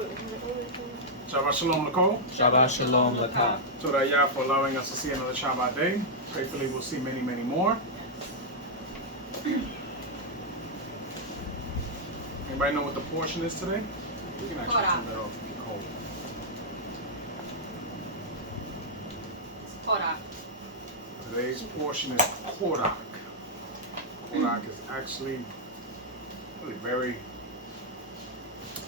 Shabbat Shalom, Nicole. Shabbat Shalom Lakah. Toda Yah for allowing us to see another Shabbat day. Gratefully, we'll see many, many more. Anybody know what the portion is today? We can actually turn that off if you cold. Qworach. Today's portion is Qworach. Qworach is actually really very.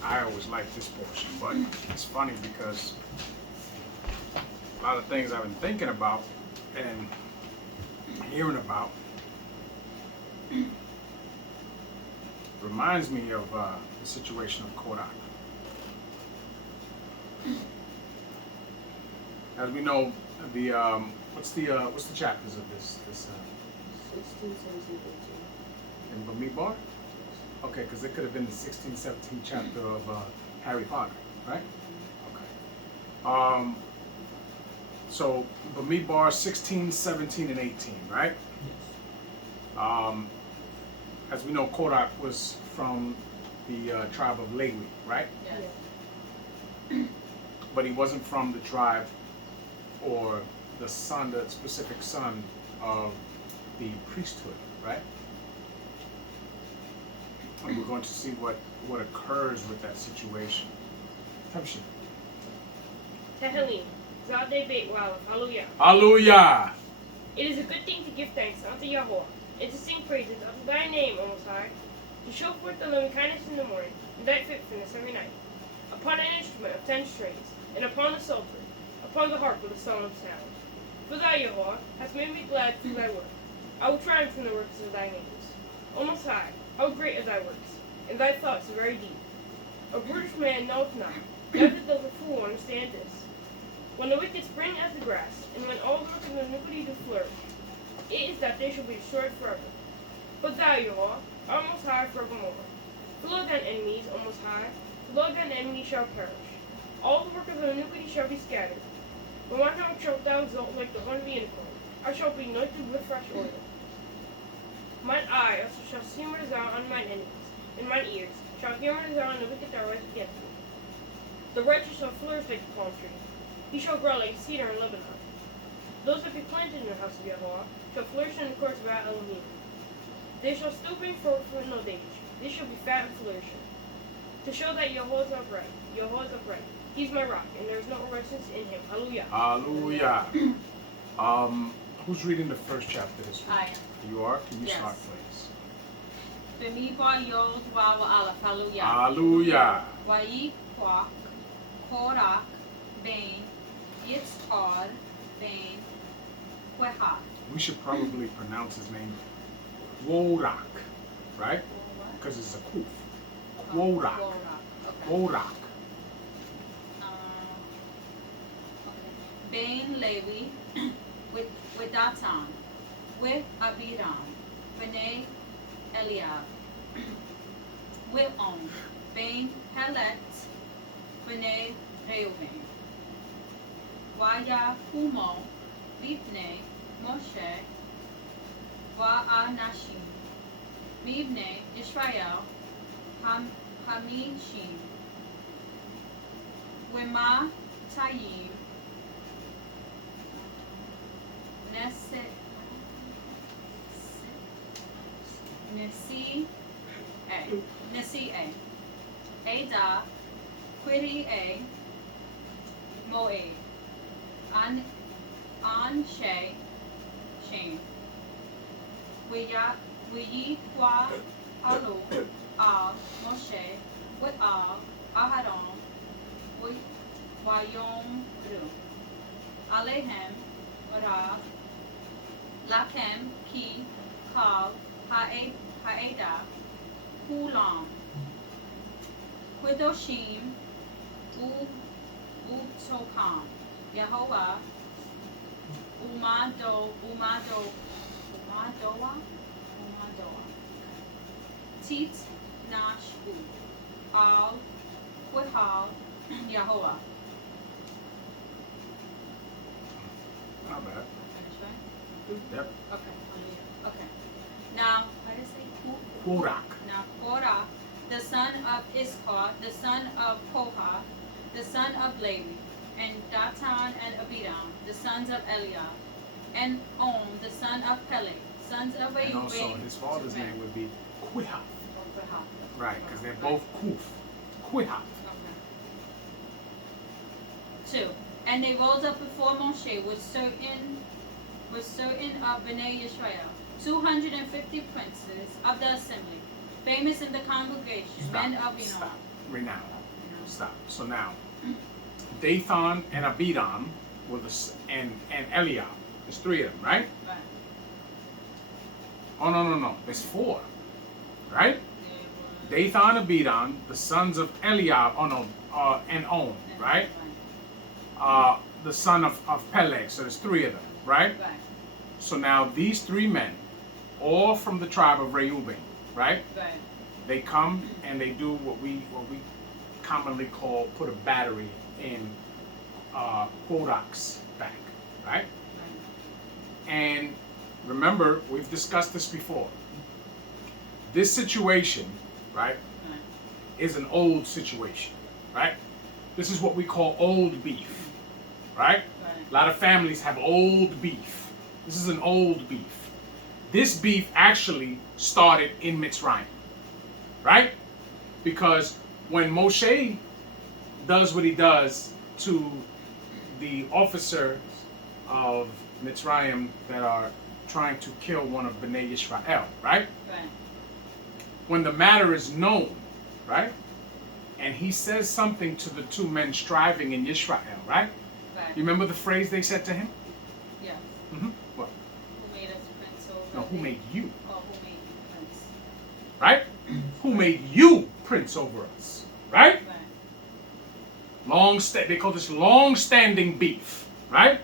I always like this portion, but it's funny because a lot of things I've been thinking about and hearing about reminds me of the situation of Qworach. As we know, the what's the chapters of this 16, 17, 18. in Bamidbar? Okay, because it could have been the 16, 17 chapter of Harry Potter, right? Okay. So Bamidbar 16, 17, and 18, right? As we know, Qworach was from the tribe of Lewi, right? Yes. But he wasn't from the tribe or the specific son of the priesthood, right? And we're going to see what occurs with that situation. Tamshi. Tehillim, Zadeh Beit Walaf, Hallelujah. Hallelujah! It is a good thing to give thanks unto Yahweh, and to sing praises unto thy name, O Most High, to show forth the loving kindness in the morning, and thy faithfulness every night, upon an instrument of 10 strings, and upon the psaltery, upon the harp with a song of sound. For thou, Yahweh, hast made me glad through thy work. I will triumph in the works of thy hands. O Most High, how great are thy works, and thy thoughts are very deep. A brutish man knoweth not, neither doth a fool understand this. When the wicked spring as the grass, and when all the work of iniquity do flourish, it is that they shall be destroyed forever. But thou, Yahweh, art most high forevermore. Flood thine enemies, O Most High, flood thine enemies shall perish. All the work of iniquity shall be scattered. But my heart shalt thou exalt like the horn of the unicorn. I shall be anointed with fresh oil. Mine eye also shall see resound on mine enemies, and mine ears shall hear resound on the wicked that rise against me. The righteous shall flourish like the palm tree. He shall grow like a cedar in Lebanon. Those that be planted in the house of Yahweh shall flourish in the courts of our Elohim. They shall still bring forth in old age. They shall be fat and flourishing. To show that Yahweh is upright. Yahweh is upright. He's my rock, and there is no unrighteousness in him. Hallelujah. Hallelujah. Who's reading the first chapter this week? I am. You are? Can you Yes. start, please? Bamidbar Yod Wawa Aleph. Hallelujah. Hallelujah. Qworach, Qworach, Ben, Yitzchar, Ben, Qworach. We should probably pronounce his name Qworach, right? Because it's a kuf. Qworach. Okay. Qworach. Ben Levi, with Datan, with Abiram, Bnei Eliab, with On, Ben Pelet, Bnei Reuven, Vayakumo, Bibnei Moshe, Va'anashim, Bibnei Israel, Hamishim, Wema Tayim, Nesi Ada, Quiri Moed, An Shane, Wiyikwa Alu, Al Moshe, with Al Aharon, Wayom Ru, Alehem, Ra, Lakem, Ki, Kal, Haeda, Kulam, Quidoshim, Utokam, Yehovah, Umadoa, Tit Nashu, Al, Quihal, Yehovah. Not bad. Finish, right? Yep. Okay. Okay. Now, how do you say? Qworach. Now, Qworach, the son of Issachar, the son of Kohath, the son of Levi, and Datan and Abiram, the sons of Eliab, and On, the son of Peleg, sons of Reuben. And also his father's name would be Qworach. Right, because they're both Kuf. Qworach. Okay. 2. And they rose up before Moshe with certain of Bnei Yisrael, 250 princes of the assembly, famous in the congregation, men of renown. Stop. Renown. Stop. So now, Dathan and Abiram were and Eliab. There's 3 of them, right? Right. Oh no. There's 4, right? Dathan, Abiram, the sons of Eliab. And On, right? The son of Peleg. So there's 3 of them, right? Right. So now these 3 men, all from the tribe of Reuben, right? Right. They come and they do what we commonly call put a battery in Qworach's back, right? And remember, we've discussed this before. This situation, right, is an old situation, right? This is what we call old beef, right? A lot of families have old beef. This is an old beef. This beef actually started in Mitzrayim, right? Because when Moshe does what he does to the officers of Mitzrayim that are trying to kill one of Bnei Yisrael, right? Right. When the matter is known, right? And he says something to the 2 men striving in Yisrael, right? Right. You remember the phrase they said to him? Yeah. Mm-hmm. What? Who made us prince over? No, who made you? Oh, who made you prince? Right? Who made you prince over us? Right? Right. They call this long-standing beef, right?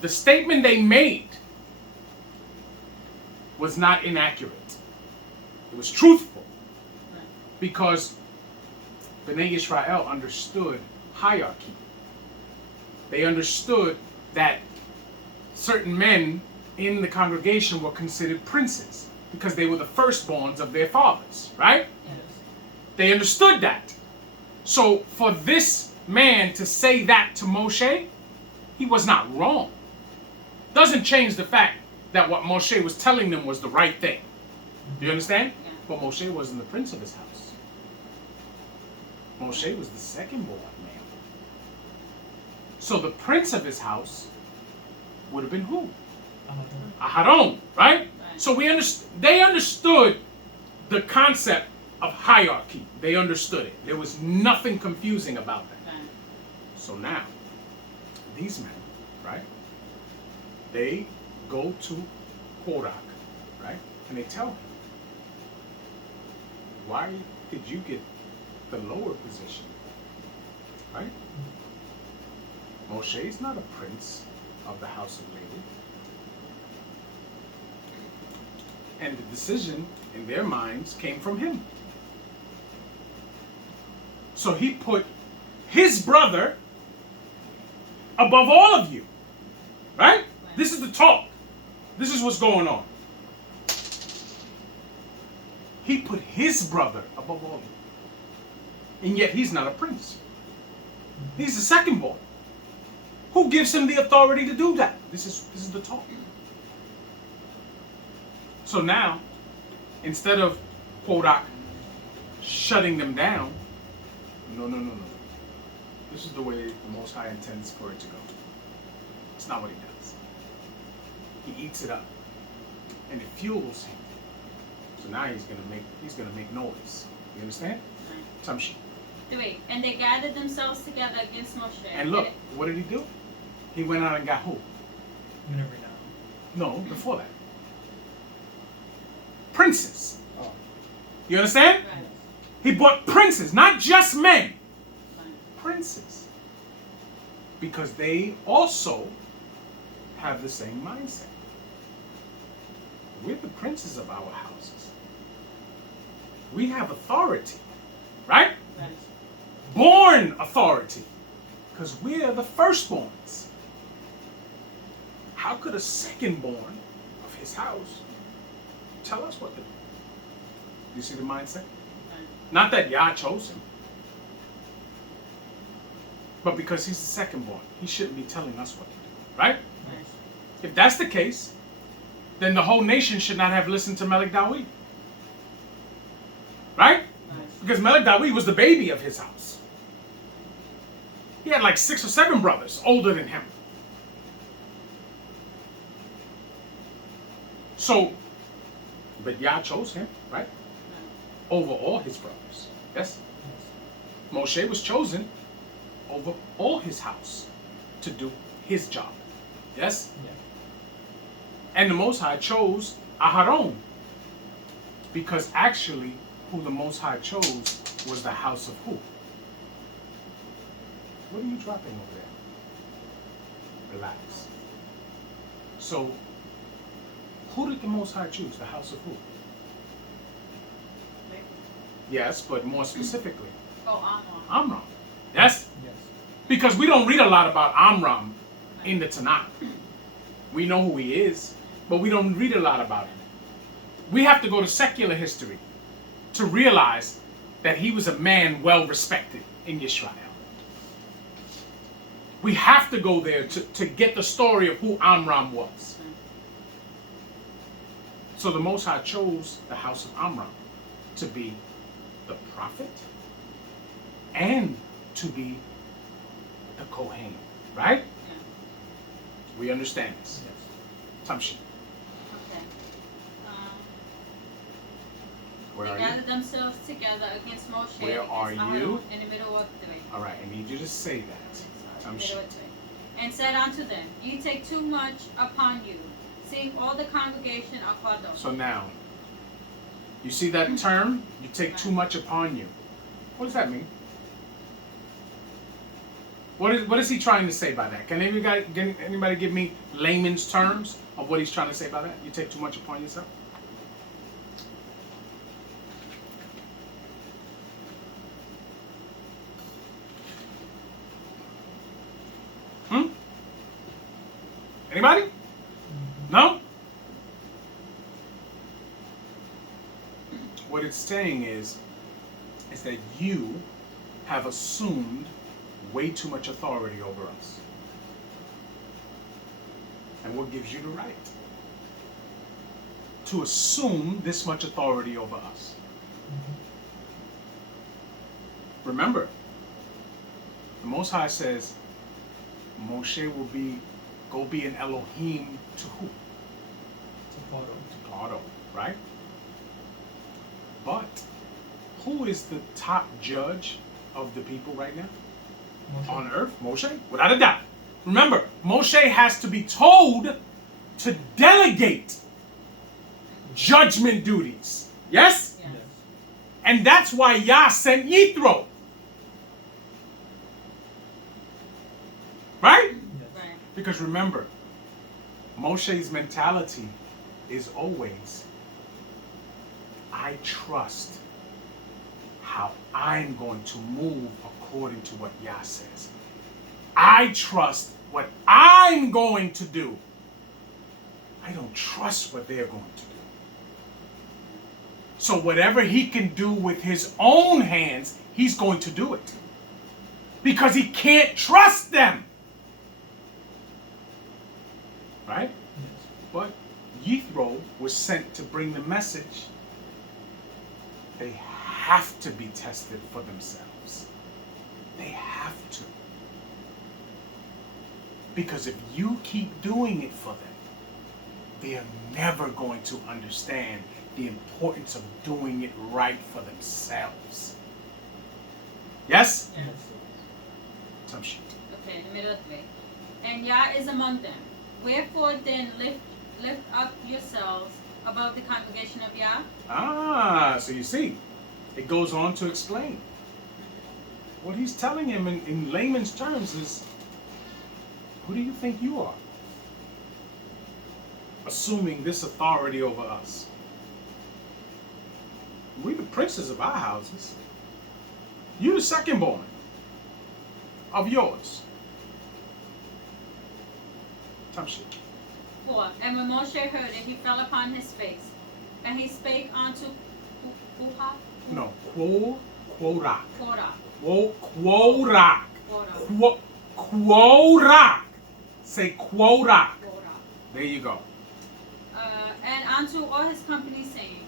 The statement they made was not inaccurate. It was truthful. Right. Because Bnei Yisrael understood hierarchy. They understood that certain men in the congregation were considered princes because they were the firstborns of their fathers, right? Yes. They understood that. So for this man to say that to Moshe, he was not wrong. Doesn't change the fact that what Moshe was telling them was the right thing. Do you understand? Yeah. But Moshe wasn't the prince of his house. Moshe was the second-born man. So the prince of his house would have been who? Aharon, right? Right. So they understood the concept of hierarchy. They understood it. There was nothing confusing about that. Right. So now, these men, right? They go to Qworach, right? And they tell him, why did you get the lower position? Right? Moshe is not a prince of the house of Levi. And the decision in their minds came from him. So he put his brother above all of you. Right? This is the talk. This is what's going on. He put his brother above all of you. And yet he's not a prince. He's the second born. Who gives him the authority to do that? This is the talk. So now, instead of Qworach shutting them down, no. This is the way the Most High intends for it to go. It's not what he does. He eats it up, and it fuels him. So now he's gonna make noise. You understand? Right. Tamshi. 3. And they gathered themselves together against Moshe. And look, what did he do? He went out and got who? No, before that. Princes. Oh. You understand? Right. He brought princes, not just men. Right. Princes. Because they also have the same mindset. We're the princes of our houses. We have authority, right? Right. Born authority. Because we're the firstborns. How could a secondborn of his house tell us what to do? You see the mindset? Right. Not that Yah chose him, but because he's the second born, he shouldn't be telling us what to do, right? Right. If that's the case, then the whole nation should not have listened to Melik Dawid, right? Because Melik Dawid was the baby of his house. He had like 6 or 7 brothers older than him. So, but Yah chose him, right? Over all his brothers. Yes? Moshe was chosen over all his house to do his job. Yes? Yeah. And the Most High chose Aharon. Because actually, who the Most High chose was the house of who? What are you dropping over there? Relax. So, who did the Most High choose? The house of who? Yes, but more specifically, Oh, Amram. Yes? Yes. Because we don't read a lot about Amram in the Tanakh. We know who he is, but we don't read a lot about him. We have to go to secular history to realize that he was a man well respected in Israel. We have to go there to get the story of who Amram was. So the Most High chose the house of Amram to be the prophet and to be the Kohen, right? Yeah. We understand this. Yes. Tamshi, Okay. where They are you? gathered themselves together against Moshe. Where against are Aharon you? In the middle of 3. All right, I need you to say that. In the middle of 3. And said unto them, Ye take too much upon you, seeing all the congregation are kadosh. So now, you see that term? You take too much upon you. What does that mean? What is he trying to say by that? Can anybody give me layman's terms of what he's trying to say by that? You take too much upon yourself? Anybody? No? What it's saying is that you have assumed way too much authority over us. And what gives you the right to assume this much authority over us? Remember, the Most High says, Moshe will go be an Elohim to who? To Paro, right? But who is the top judge of the people right now? On earth? Moshe? Without a doubt. Remember, Moshe has to be told to delegate judgment duties. Yes? Yes. And that's why Yah sent Yithro. Right? Right. Because remember, Moshe's mentality is always, I trust how I'm going to move according to what Yah says. I trust what I'm going to do. I don't trust what they're going to do. So whatever he can do with his own hands, he's going to do it. Because he can't trust them. Right? Yes. But Yithro was sent to bring the message. They have to be tested for themselves. They have to. Because if you keep doing it for them, they are never going to understand the importance of doing it right for themselves. Yes? Yes. Tamshi. Okay, in the middle of 3. And Yah is among them. Wherefore then lift up yourselves above the congregation of Yah. So you see, it goes on to explain. What he's telling him in layman's terms is, who do you think you are? Assuming this authority over us. We the princes of our houses. You the second born of yours. Tamshi. 4. And when Moshe heard it, he fell upon his face. And he spake unto Qworach? No, Qworach. Qworach. Qworach. Qworach. Qworach. Say Qworach. Qworach. There you go. And unto all his company saying,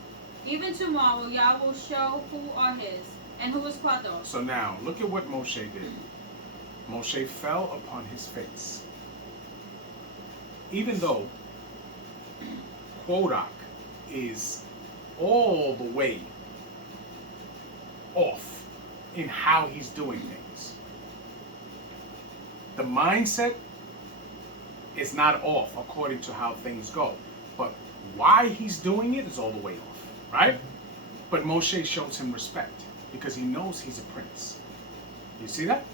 even tomorrow Yah will show who are his, and who is Qworach. So now, look at what Moshe did. Moshe fell upon his face. Even though Qworach is all the way off in how he's doing things, the mindset is not off according to how things go. But why he's doing it is all the way off, right? But Moshe shows him respect because he knows he's a prince. You see that?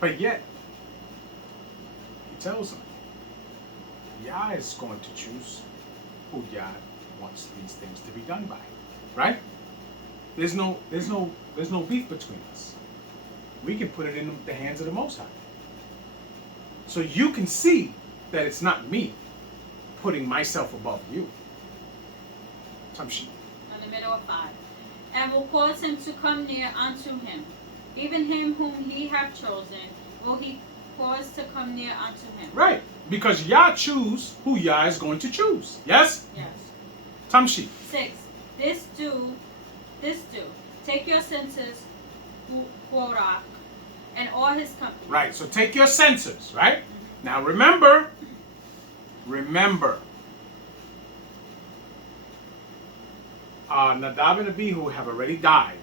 But yet, he tells him, Yah is going to choose who Yah wants these things to be done by, right? There's no beef between us. We can put it in the hands of the Most High. So you can see that it's not me putting myself above you. Tamshi. In the middle of 5. And will cause him to come near unto him. Even him whom he hath chosen will he cause to come near unto him. Right. Because Yah choose who Yah is going to choose. Yes? Yes. Tamshi. 6. This do. Take your censers, Qworach, and all his company. Right. So take your censers, right? Now remember, Nadab and Abihu have already died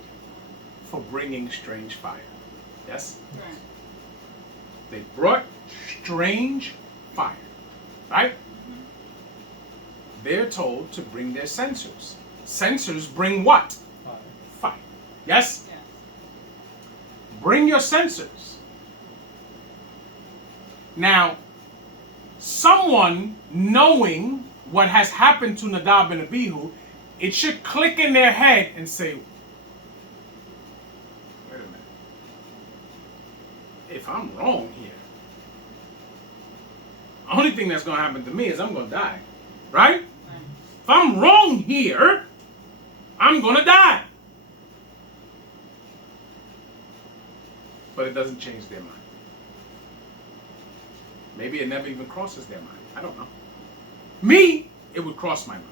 for bringing strange fire. Yes? Right. They brought strange fire, right? They're told to bring their censers. Censers bring what? Fire. Yes? Yes. Bring your censers. Now, someone knowing what has happened to Nadab and Abihu, it should click in their head and say, wait a minute. If I'm wrong here, the only thing that's going to happen to me is I'm going to die. Right? If I'm wrong here, I'm going to die. But it doesn't change their mind. Maybe it never even crosses their mind. I don't know. Me, it would cross my mind.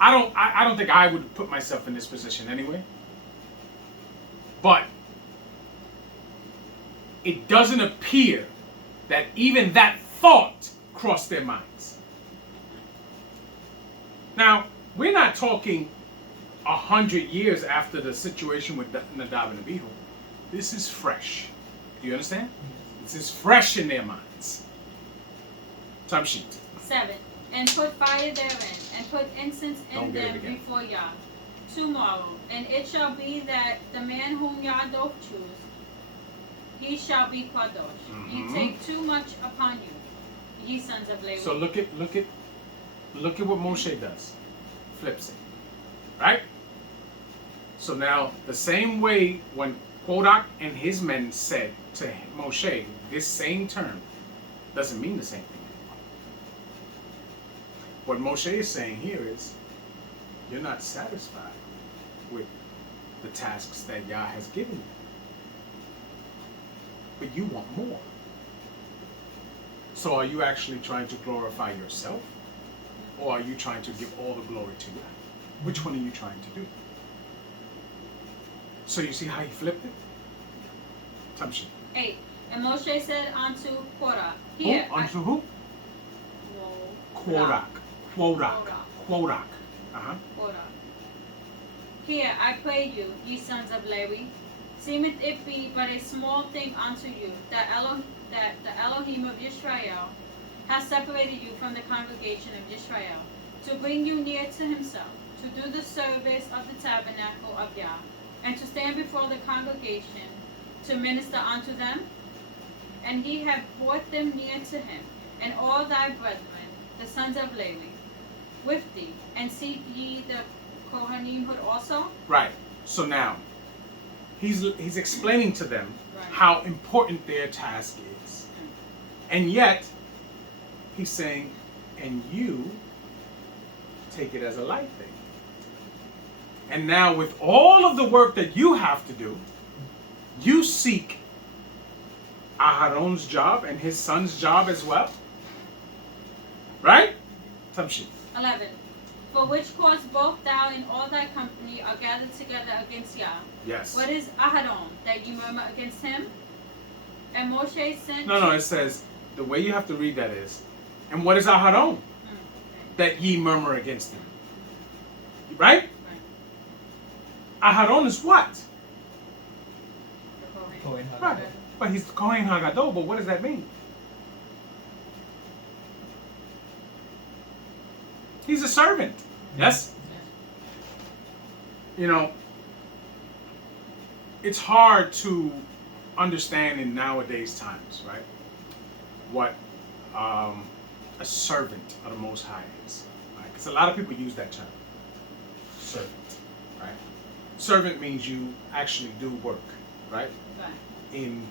I don't think I would put myself in this position anyway. But it doesn't appear that even that thought crossed their minds. Now, we're not talking 100 years after the situation with Nadab and Abihu. This is fresh. Do you understand? This is fresh in their minds. Time sheet. 7. And put fire therein, and put incense Don't in get it them again. before Yah. Tomorrow, and it shall be that the man whom Yah doth choose, he shall be Kadosh. Ye take too much upon you, ye sons of Levi. So look at what Moshe does. Flips it. Right? So now the same way when Qworach and his men said to Moshe, this same term doesn't mean the same thing. What Moshe is saying here is, you're not satisfied with the tasks that Yah has given you. But you want more. So are you actually trying to glorify yourself? Or are you trying to give all the glory to Yah? Which one are you trying to do? So you see how he flipped it? Tamshi. 8. And Moshe said unto Qworach, Who? Here, Unto who? Qworach. Qworach. Qworach. Uh-huh. Qworach. Here, I pray you, ye sons of Levi, seemeth it be but a small thing unto you, that the Elohim of Israel has separated you from the congregation of Israel, to bring you near to himself, to do the service of the tabernacle of Yah, and to stand before the congregation, to minister unto them? And he hath brought them near to him, and all thy brethren, the sons of Levi, with thee, and seek ye the Kohanimhood also? Right. So now, he's explaining to them Right. how important their task is. And yet, he's saying, and you take it as a light thing. And now with all of the work that you have to do, you seek Aharon's job and his son's job as well. Right? Tamshi. 11. For which cause both thou and all thy company are gathered together against Yah. Yes. What is Aharon, that ye murmur against him? And Moshe sent... No, it says, the way you have to read that is, and what is Aharon? That ye murmur against him. Right? Aharon is what? Kohen Right. Haggadah. But he's the Kohen Hagadol, but what does that mean? He's a servant. Yes? You know, it's hard to understand in nowadays times, right? What a servant of the Most High is. Because a lot of people use that term. Servant. Right? Servant means you actually do work, right? Right. In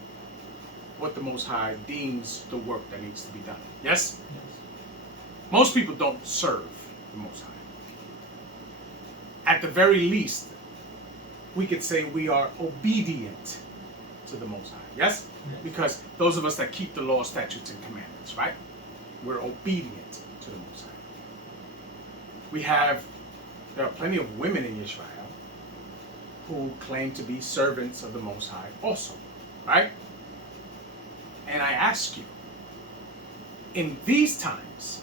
what the Most High deems the work that needs to be done. Yes? Most people don't serve the Most High. At the very least, we could say we are obedient to the Most High. Yes? Because those of us that keep the law, statutes, and commandments, right? We're obedient to the Most High. There are plenty of women in Israel who claim to be servants of the Most High also, right? And I ask you, in these times,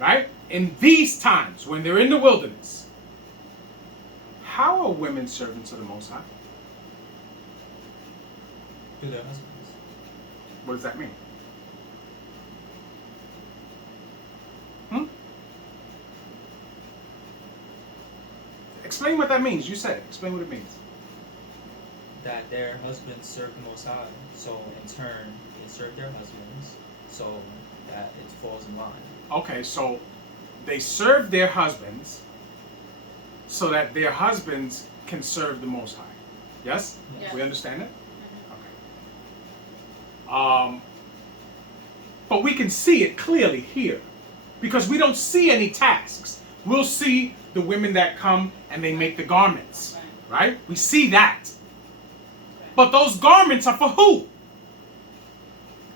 right? In these times, when they're in the wilderness, how are women servants of the Most High? To their husbands. What does that mean? Explain what that means. You said it. Explain what it means. That their husbands serve the Most High, so in turn they serve their husbands, so that it falls in line. Okay, so they serve their husbands so that their husbands can serve the Most High. Yes? Yes. We understand it? Okay. But we can see it clearly here because we don't see any tasks. We'll see the women that come and they make the garments, right? We see that. But those garments are for who?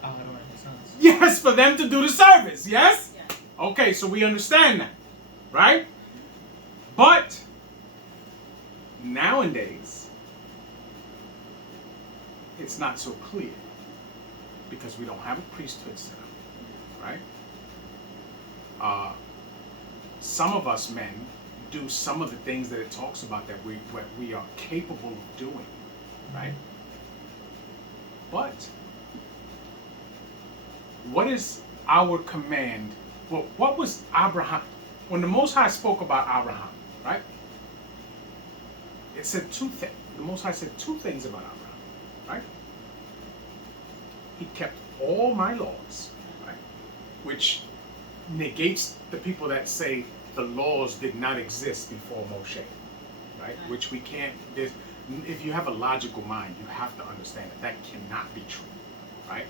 Aharon and his sons. Yes, for them to do the service, yes? Yes. Okay, so we understand that, right? But nowadays, it's not so clear because we don't have a priesthood set up, right? Some of us men do some of the things that it talks about that we are capable of doing, right? But what is our command? Well, what was Abraham, when the Most High spoke about Abraham, right? It said two things. The Most High said two things about Abraham, right? He kept all my laws, right? Which negates the people that say the laws did not exist before Moshe, right? Which we can't, if you have a logical mind, you have to understand that cannot be true, right?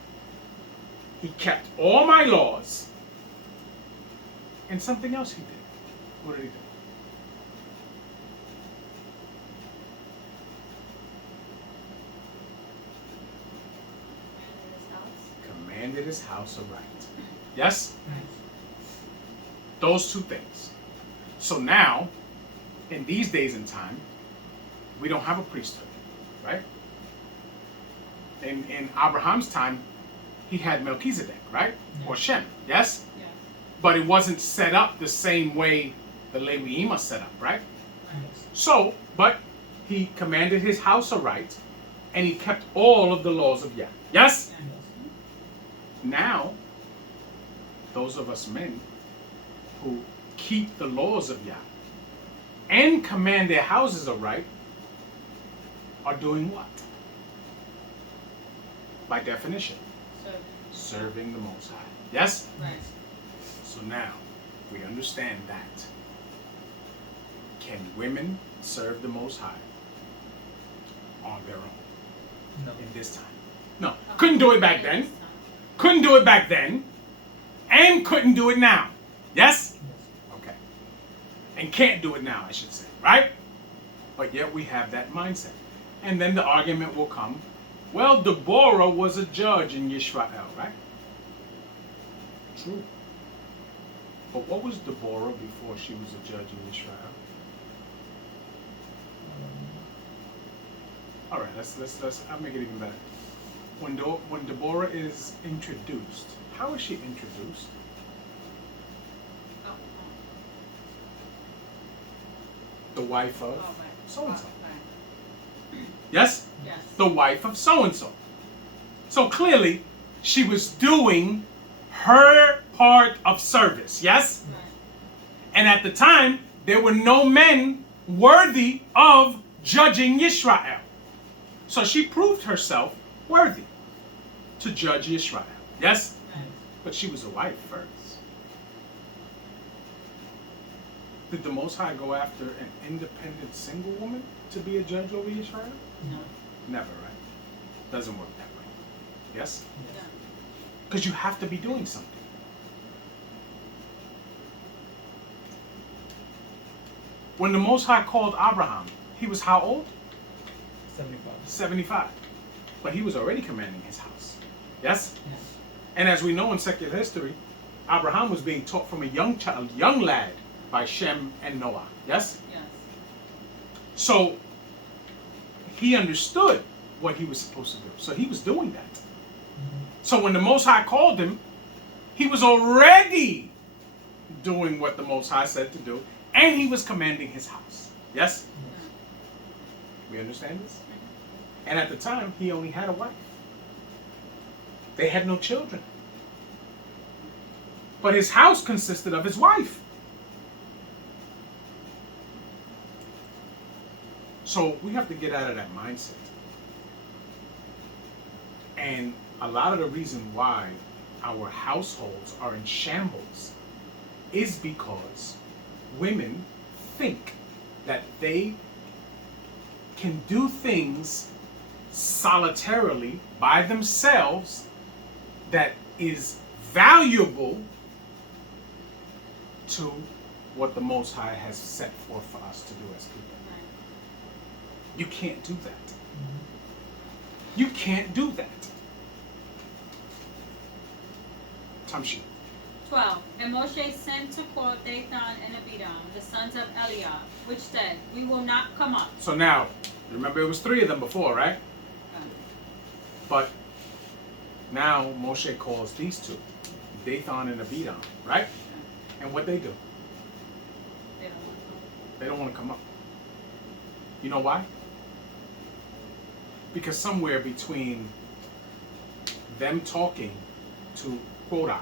He kept all my laws, and something else he did. What did he do? Commanded his house aright. Yes? Those two things. So now, in these days and time, we don't have a priesthood, right? In Abraham's time, he had Melchizedek, right? Or Shem, yes? Yes. But it wasn't set up the same way the Leviim are set up, right? Yes. So, but he commanded his house aright, and he kept all of the laws of Yah. Yes? Yes. Now, those of us men who keep the laws of Yah and command their houses aright are doing what? By definition, serving the Most High. Yes? Right. So now, we understand that. Can women serve the Most High on their own No. in this time? No. Couldn't do it back then. Couldn't do it back then. And couldn't do it now. Yes? Yes. Okay. And can't do it now, I should say. Right? But yet we have that mindset. And then the argument will come, well, Deborah was a judge in Yisrael, right? True. But what was Deborah before she was a judge in Israel? All right, let's. I'll make it even better. When Deborah is introduced, how is she introduced? Oh, The wife of oh, right. so and so. Right. Yes, Yes. the wife of so and so. So clearly, she was doing her part of service. Yes. Right. And at the time, there were no men worthy of judging Israel. So she proved herself worthy to judge Israel. Yes? Right. But she was a wife first. Did the Most High go after an independent single woman to be a judge over Israel? No. Never, right? Doesn't work that way. Yes? Yeah. Because you have to be doing something. When the Most High called Abraham, he was how old? 75. 75. But he was already commanding his house. Yes? Yes. And as we know in secular history, Abraham was being taught from a young child, young lad, by Shem and Noah. Yes? Yes. So he understood what he was supposed to do. So he was doing that. So when the Most High called him, he was already doing what the Most High said to do, and he was commanding his house. Yes? We understand this? And at the time, he only had a wife. They had no children. But his house consisted of his wife. So we have to get out of that mindset. And a lot of the reason why our households are in shambles is because women think that they can do things solitarily by themselves that is valuable to what the Most High has set forth for us to do as people. You can't do that. You can't do that. Tamshi. 12. And Moshe sent to call Dathan and Abiram, the sons of Eliab, which said, we will not come up. So now, remember it was 3 of them before, right? But now Moshe calls these 2, Dathan and Abiram, right? And what they do? They don't want to come. They don't want to come up. You know why? Because somewhere between them talking to Qworach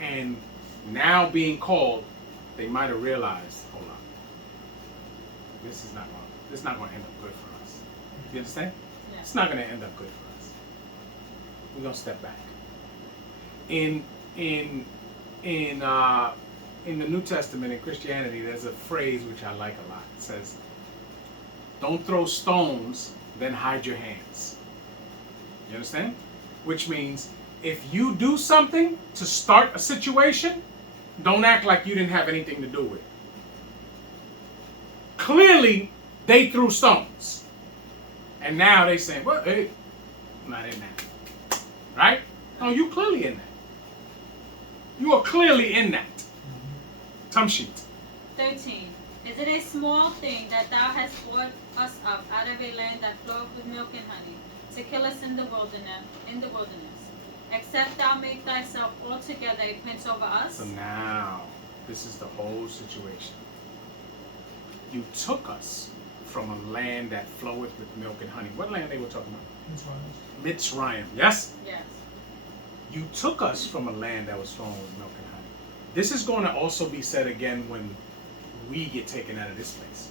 and now being called, they might have realized, hold on, this is not going to end up good for us. You understand? Yeah. It's not going to end up good for us. We're going to step back. In the New Testament in Christianity, there's a phrase which I like a lot. It says, "Don't throw stones, then hide your hands." You understand? Which means if you do something to start a situation, don't act like you didn't have anything to do with it. Clearly, they threw stones. And now they say, well, hey, I'm not in that. Right? No, you clearly in that. You are clearly in that. Tamshit. 13. Is it a small thing that thou hast brought us up out of a land that floweth with milk and honey, to kill us in the wilderness? Except thou make thyself altogether a prince over us? So now, this is the whole situation. You took us from a land that floweth with milk and honey. What land they were talking about? Mitzrayim. Yes? Yes. You took us from a land that was flowing with milk and honey. This is going to also be said again when we get taken out of this place.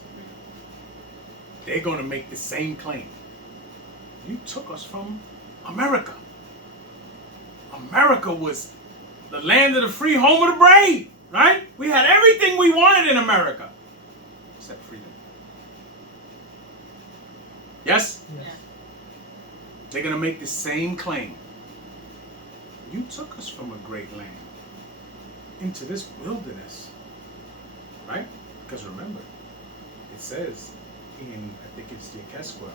They're going to make the same claim. You took us from America. America was the land of the free, home of the brave, right? We had everything we wanted in America, except freedom. Yes? Yes. They're going to make the same claim. You took us from a great land into this wilderness, right? Because remember, it says in, I think it's the Qworach,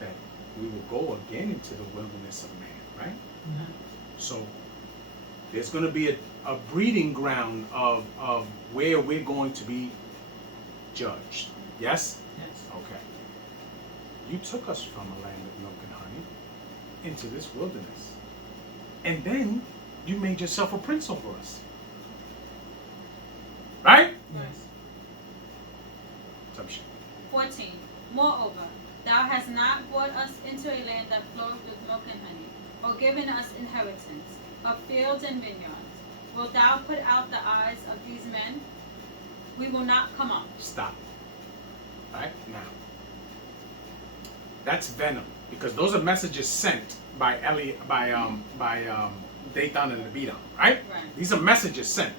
that we will go again into the wilderness of man, right? So there's going to be a breeding ground of where we're going to be judged. Yes? Yes. Okay. You took us from a land of milk and honey into this wilderness. And then you made yourself a prince over us. Right? Yes. Some shit. 14. Moreover, thou hast not brought us into a land that floweth with milk and honey, or given us inheritance of fields and vineyards. Wilt thou put out the eyes of these men? We will not come up. Stop. Right? Now. That's venom. Because those are messages sent by Dathan and Abiram, right? Right. These are messages sent.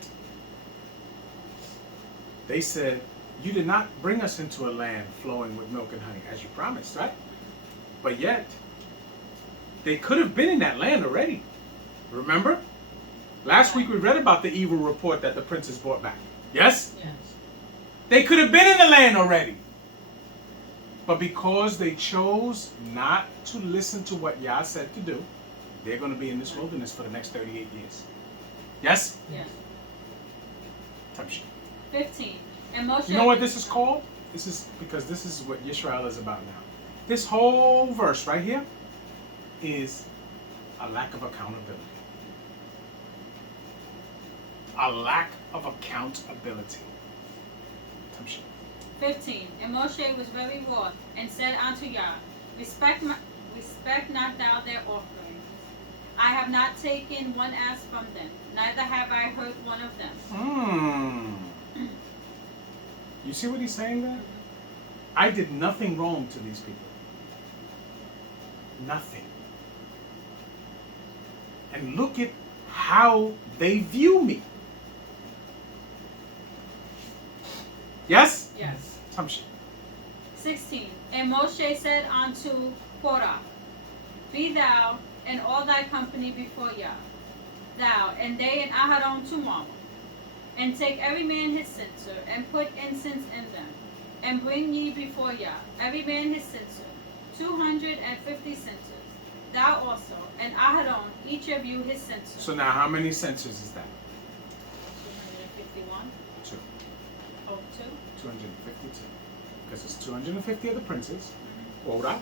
They said, you did not bring us into a land flowing with milk and honey, as you promised, right? But yet, they could have been in that land already. Remember? Last week we read about the evil report that the princes brought back. Yes? Yes. They could have been in the land already. But because they chose not to listen to what Yah said to do, they're going to be in this wilderness for the next 38 years. Yes? Yes. Type shit. 15. And Moshe. You know what this is called? This is because this is what Yisrael is about now. This whole verse right here is a lack of accountability. A lack of accountability. Type shit. 15. And Moshe was very wroth, and said unto Yah, respect not thou their offerings. I have not taken one ass from them, neither have I hurt one of them. You see what he's saying there? I did nothing wrong to these people. Nothing. And look at how they view me. Yes? Yes. Some shit. 16. And Moshe said unto Qworach, be thou and all thy company before Yah, thou and they and Aharon tomorrow, and take every man his censer, and put incense in them, and bring ye before Yah, every man his censer, 250 censers, thou also, and Aharon, each of you his censer. So now how many censers is that? 251. 2. Oh, 2. 252. Because it's 250 of the princes, Qworach,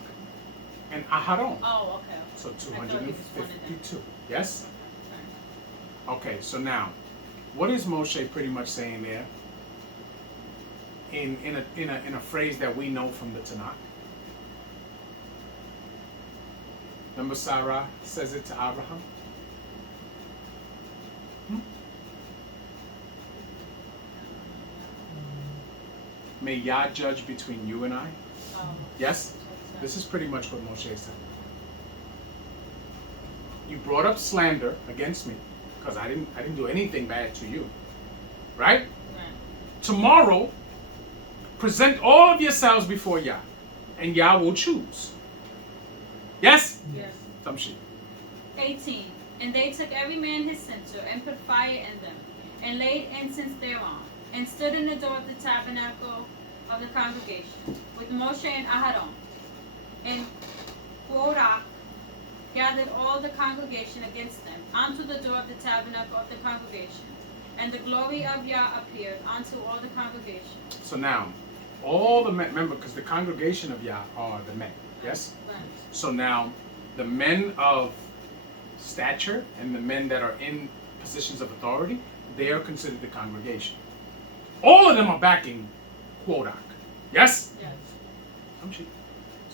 and Aharon. Oh, okay. So I thought he was one of them. 252. Yes? Okay, so now, what is Moshe pretty much saying there? In a phrase that we know from the Tanakh. Remember Sarah says it to Abraham? May Yah judge between you and I. Oh. Yes? This is pretty much what Moshe is saying. You brought up slander against me because I didn't do anything bad to you. Right? Right. Tomorrow, present all of yourselves before Yah, and Yah will choose. Yes? Yes. Some shit. 18. And they took every man his censer, and put fire in them, and laid incense thereon, and stood in the door of the tabernacle of the congregation, with Moshe and Aharon. And Qworach gathered all the congregation against them, unto the door of the tabernacle of the congregation. And the glory of Yah appeared unto all the congregation. So now, all the men, remember, because the congregation of Yah are the men. Yes? Right. So now, the men of stature and the men that are in positions of authority, they are considered the congregation. All of them are backing Qworach. Yes? Yes. Some shit.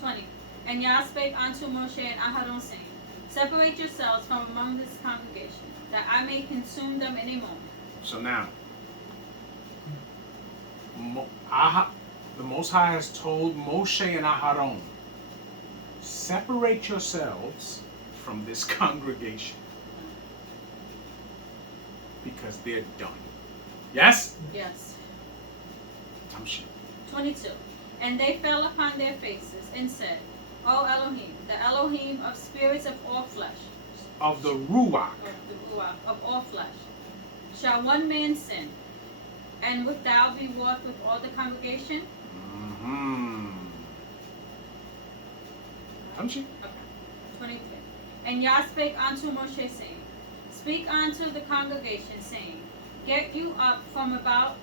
20. And Yah spake unto Moshe and Aharon, saying, separate yourselves from among this congregation, that I may consume them in a moment. So now, the Most High has told Moshe and Aharon, separate yourselves from this congregation. Because they're done. Yes? Yes. Some shit. 22. And they fell upon their faces and said, O Elohim, the Elohim of spirits of all flesh, Of the Ruach. of all flesh, shall one man sin, and wilt thou be wroth with all the congregation? Tamshi. Okay. 23. And Yah spake unto Moshe, saying, Speak unto the congregation, saying, Get you up from about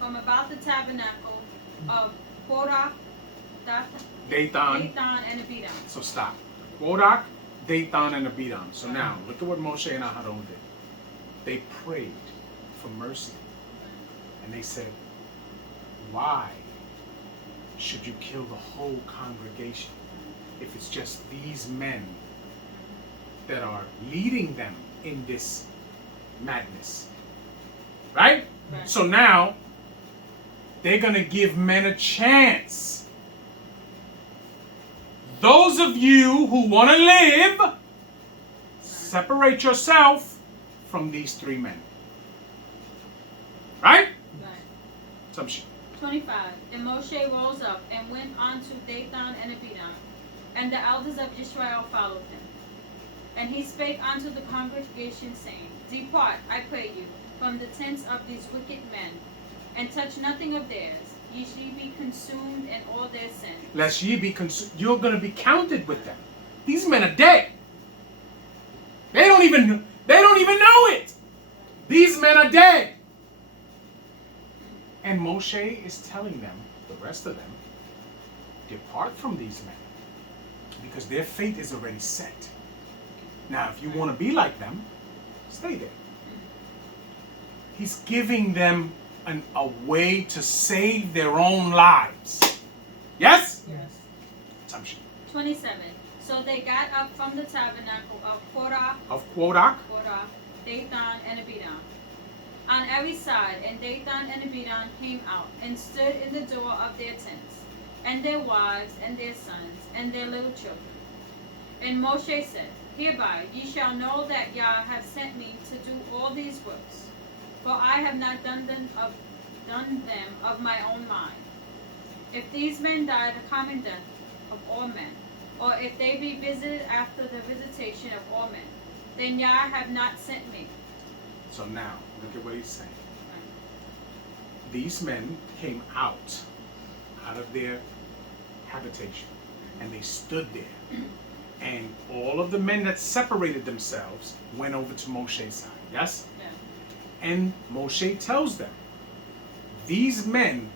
the tabernacle of Qworach, Dathan. Dathan, and Abiram. So stop. Qworach, Dathan, and Abiram. So now, look at what Moshe and Aharon did. They prayed for mercy. And they said, why should you kill the whole congregation if it's just these men that are leading them in this madness? Right? Right. So now, they're going to give men a chance. Those of you who want to live, separate yourself from these three men. Right? Right. Some shit. 25. And Moshe rose up and went unto Dathan and Abiram, and the elders of Israel followed him. And he spake unto the congregation, saying, Depart, I pray you, from the tents of these wicked men, and touch nothing of theirs. Ye shall be consumed in all their sins. Lest ye be consumed. You're going to be counted with them. These men are dead. They don't even know it. These men are dead. And Moshe is telling them, the rest of them, depart from these men, because their fate is already set. Now, if you want to be like them, stay there. He's giving them a way to save their own lives. Yes? Yes. Some shit. 27. So they got up from the tabernacle of Qworach, Qworach, Dathan, and Abiram, on every side, and Dathan and Abiram came out, and stood in the door of their tents, and their wives, and their sons, and their little children. And Moshe said, Hereby ye shall know that Yah hath sent me to do all these works, for I have not done them of my own mind. If these men die the common death of all men, or if they be visited after the visitation of all men, then Yah have not sent me. So now, look at what he's saying. These men came out of their habitation, and they stood there. And all of the men that separated themselves went over to Moshe's side. Yes? Yeah. And Moshe tells them, these men,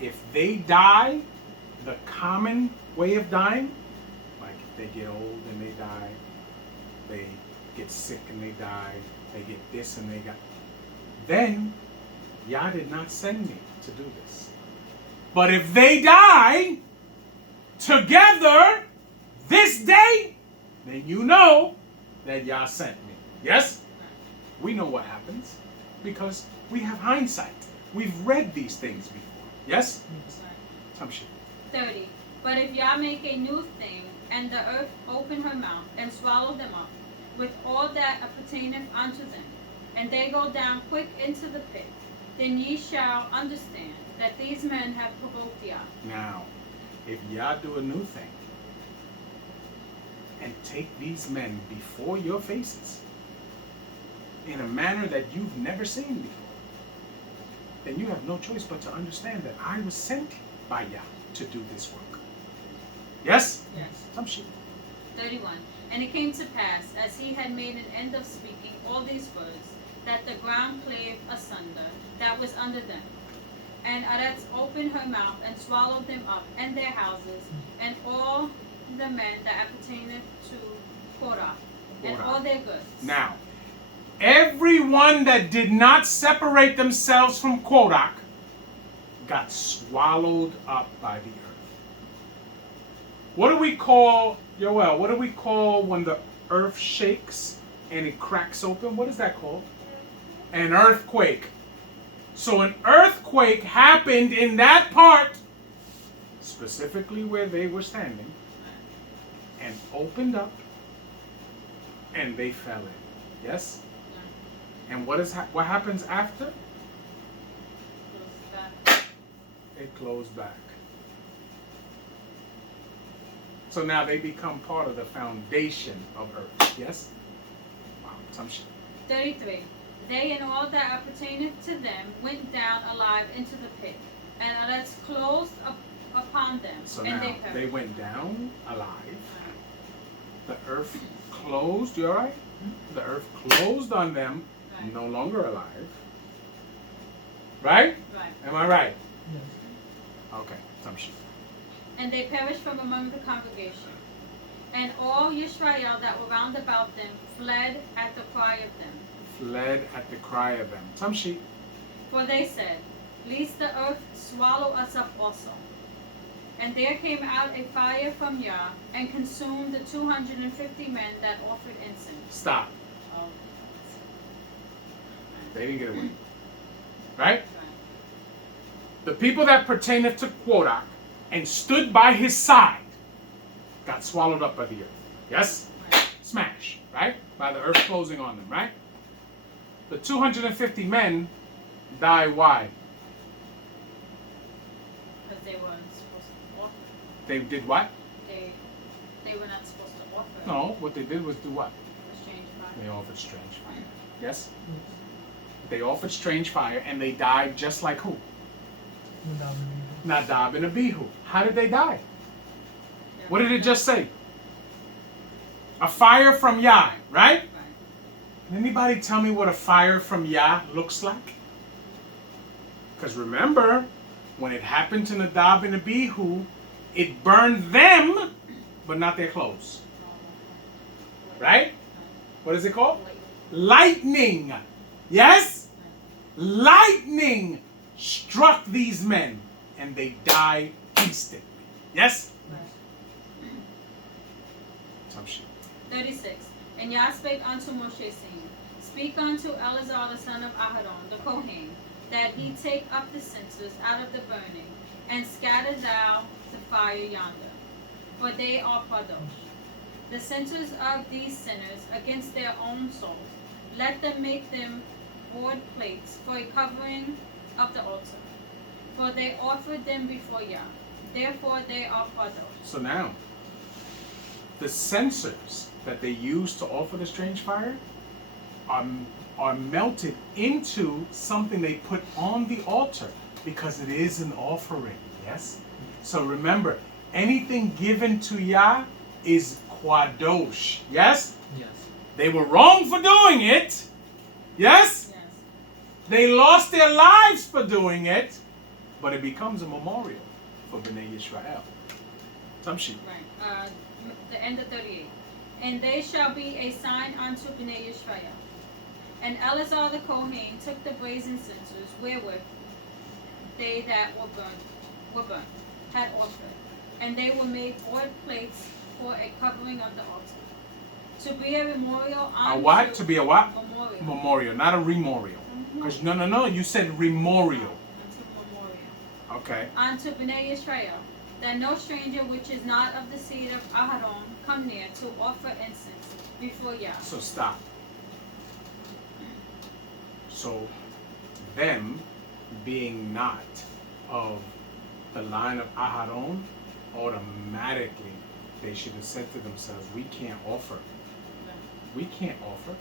if they die the common way of dying, like if they get old and they die, they get sick and they die, they get this and they got, then Yah did not send me to do this. But if they die together this day, then you know that Yah sent me. Yes? We know what happens because we have hindsight. We've read these things before. Yes? Some shit. 30. But if Yah make a new thing, and the earth open her mouth, and swallow them up, with all that appertaineth unto them, and they go down quick into the pit, then ye shall understand that these men have provoked Yah. Now, if Yah do a new thing, and take these men before your faces, in a manner that you've never seen before, then you have no choice but to understand that I was sent by Yah to do this work. Yes? Yes. Some shit. 31. And it came to pass, as he had made an end of speaking all these words, that the ground clave asunder that was under them. And Aretz opened her mouth and swallowed them up, and their houses, and all the men that appertained to Qworach, and all their goods. Now, everyone that did not separate themselves from Qworach got swallowed up by the earth. What do we call, Yoel, what do we call when the earth shakes and it cracks open? What is that called? An earthquake. So an earthquake happened in that part, specifically where they were standing, and opened up, and they fell in. Yes? And what happens after? It closed back. So now they become part of the foundation of earth. Yes? Wow, some shit. 33. They and all that appertaineth to them went down alive into the pit, and Aretz closed upon them, So and now they perished. they went down alive. The earth closed. You all right? The earth closed on them, Right. no longer alive. Right? Right. Am I right? Yes. Okay. Tamshi. And they perished from among the congregation. And all Yisrael that were round about them fled at the cry of them. Fled at the cry of them. Tamshi. For they said, Lest the earth swallow us up also. And there came out a fire from Yah, and consumed the 250 men that offered incense. Stop. Oh. They didn't get away. Right? Right. The people that pertaineth to Qworach and stood by his side got swallowed up by the earth. Yes? Right. Smash. Right? By the earth closing on them. Right? The 250 men die why? Because they weren't supposed to offer. They did what? They were not supposed to offer. No, what they did was do what? Exchange They fire. offered strange fire. Yes? They offered strange fire and they died just like who? Nadab and Abihu. How did they die? What did it just say? A fire from Yah, right? Right. Can anybody tell me what a fire from Yah looks like? Because remember, when it happened to Nadab and Abihu, it burned them, but not their clothes. Right? What is it called? Lightning. Yes? Lightning struck these men, and they died instantly. Yes? Some shit. 36. And Yah spake unto Moshe, saying, Speak unto Eleazar the son of Aharon, the Kohen, that he take up the censers out of the burning, and scatter thou the fire yonder. For they are kadosh. The censers of these sinners against their own souls, let them make them board plates for a covering of the altar. For they offered them before Yah. Therefore they are kadosh. So now, the censers that they use to offer the strange fire are melted into something they put on the altar because it is an offering. Yes? So remember, anything given to Yah is kadosh. Yes? Yes. They were wrong for doing it. Yes? Yes. They lost their lives for doing it, but it becomes a memorial for Bnei Yisrael. Tamshi. Right. The end of 38. And they shall be a sign unto Bnei Yisrael. And Eleazar the Kohen took the brazen censers wherewith they that were burnt, had offered, and they were made board plates for a covering of the altar, to be a memorial unto A what? To be a what? memorial. Memorial, not a remorial. Because no, you said remorial. Unto memorial. Okay. Unto Bnei Yisrael, that no stranger which is not of the seed of Aharon come near to offer incense before Yah. So stop. So them being not of the line of Aharon, automatically they should have said to themselves, we can't offer. We can't offer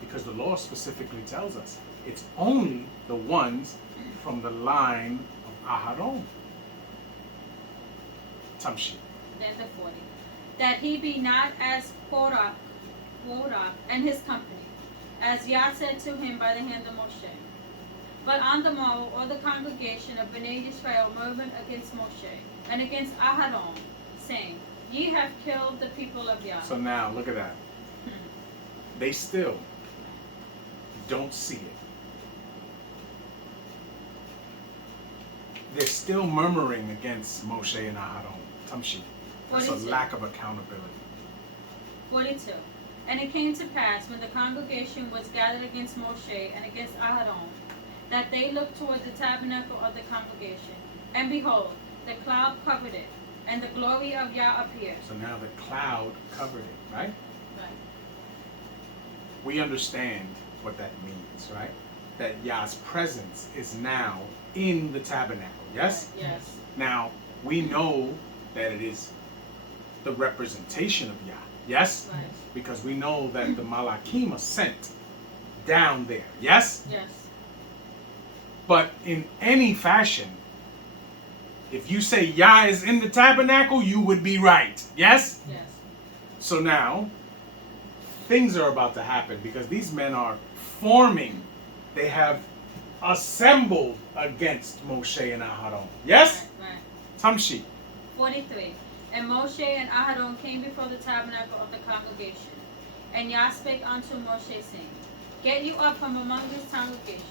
because the law specifically tells us it's only the ones from the line of Aharon. Tamshi. Then the 40. That he be not as Qworach and his company, as Yah said to him by the hand of Moshe. But on the morrow, all the congregation of Bnei Yisrael murmured against Moshe and against Aharon, saying, Ye have killed the people of Yah. So now look at that. They still don't see it. They're still murmuring against Moshe and Aharon. Tamshi. That's a 42. lack of accountability. 42. And it came to pass, when the congregation was gathered against Moshe and against Aharon, that they looked toward the tabernacle of the congregation. And behold, the cloud covered it, and the glory of Yah appeared. So now the cloud covered it, right? Right. We understand what that means, right? That Yah's presence is now in the tabernacle, yes? Yes. Now, we know that it is the representation of Yah, yes? Right. Because we know that the Malachim are sent down there, yes? Yes. But in any fashion, If you say Yah is in the tabernacle, you would be right. Yes? Yes. So now, things are about to happen because these men are forming. They have assembled against Moshe and Aharon. Yes? Right. Tamshi. 43. And Moshe and Aharon came before the tabernacle of the congregation. And Yah spake unto Moshe, saying, Get you up from among this congregation,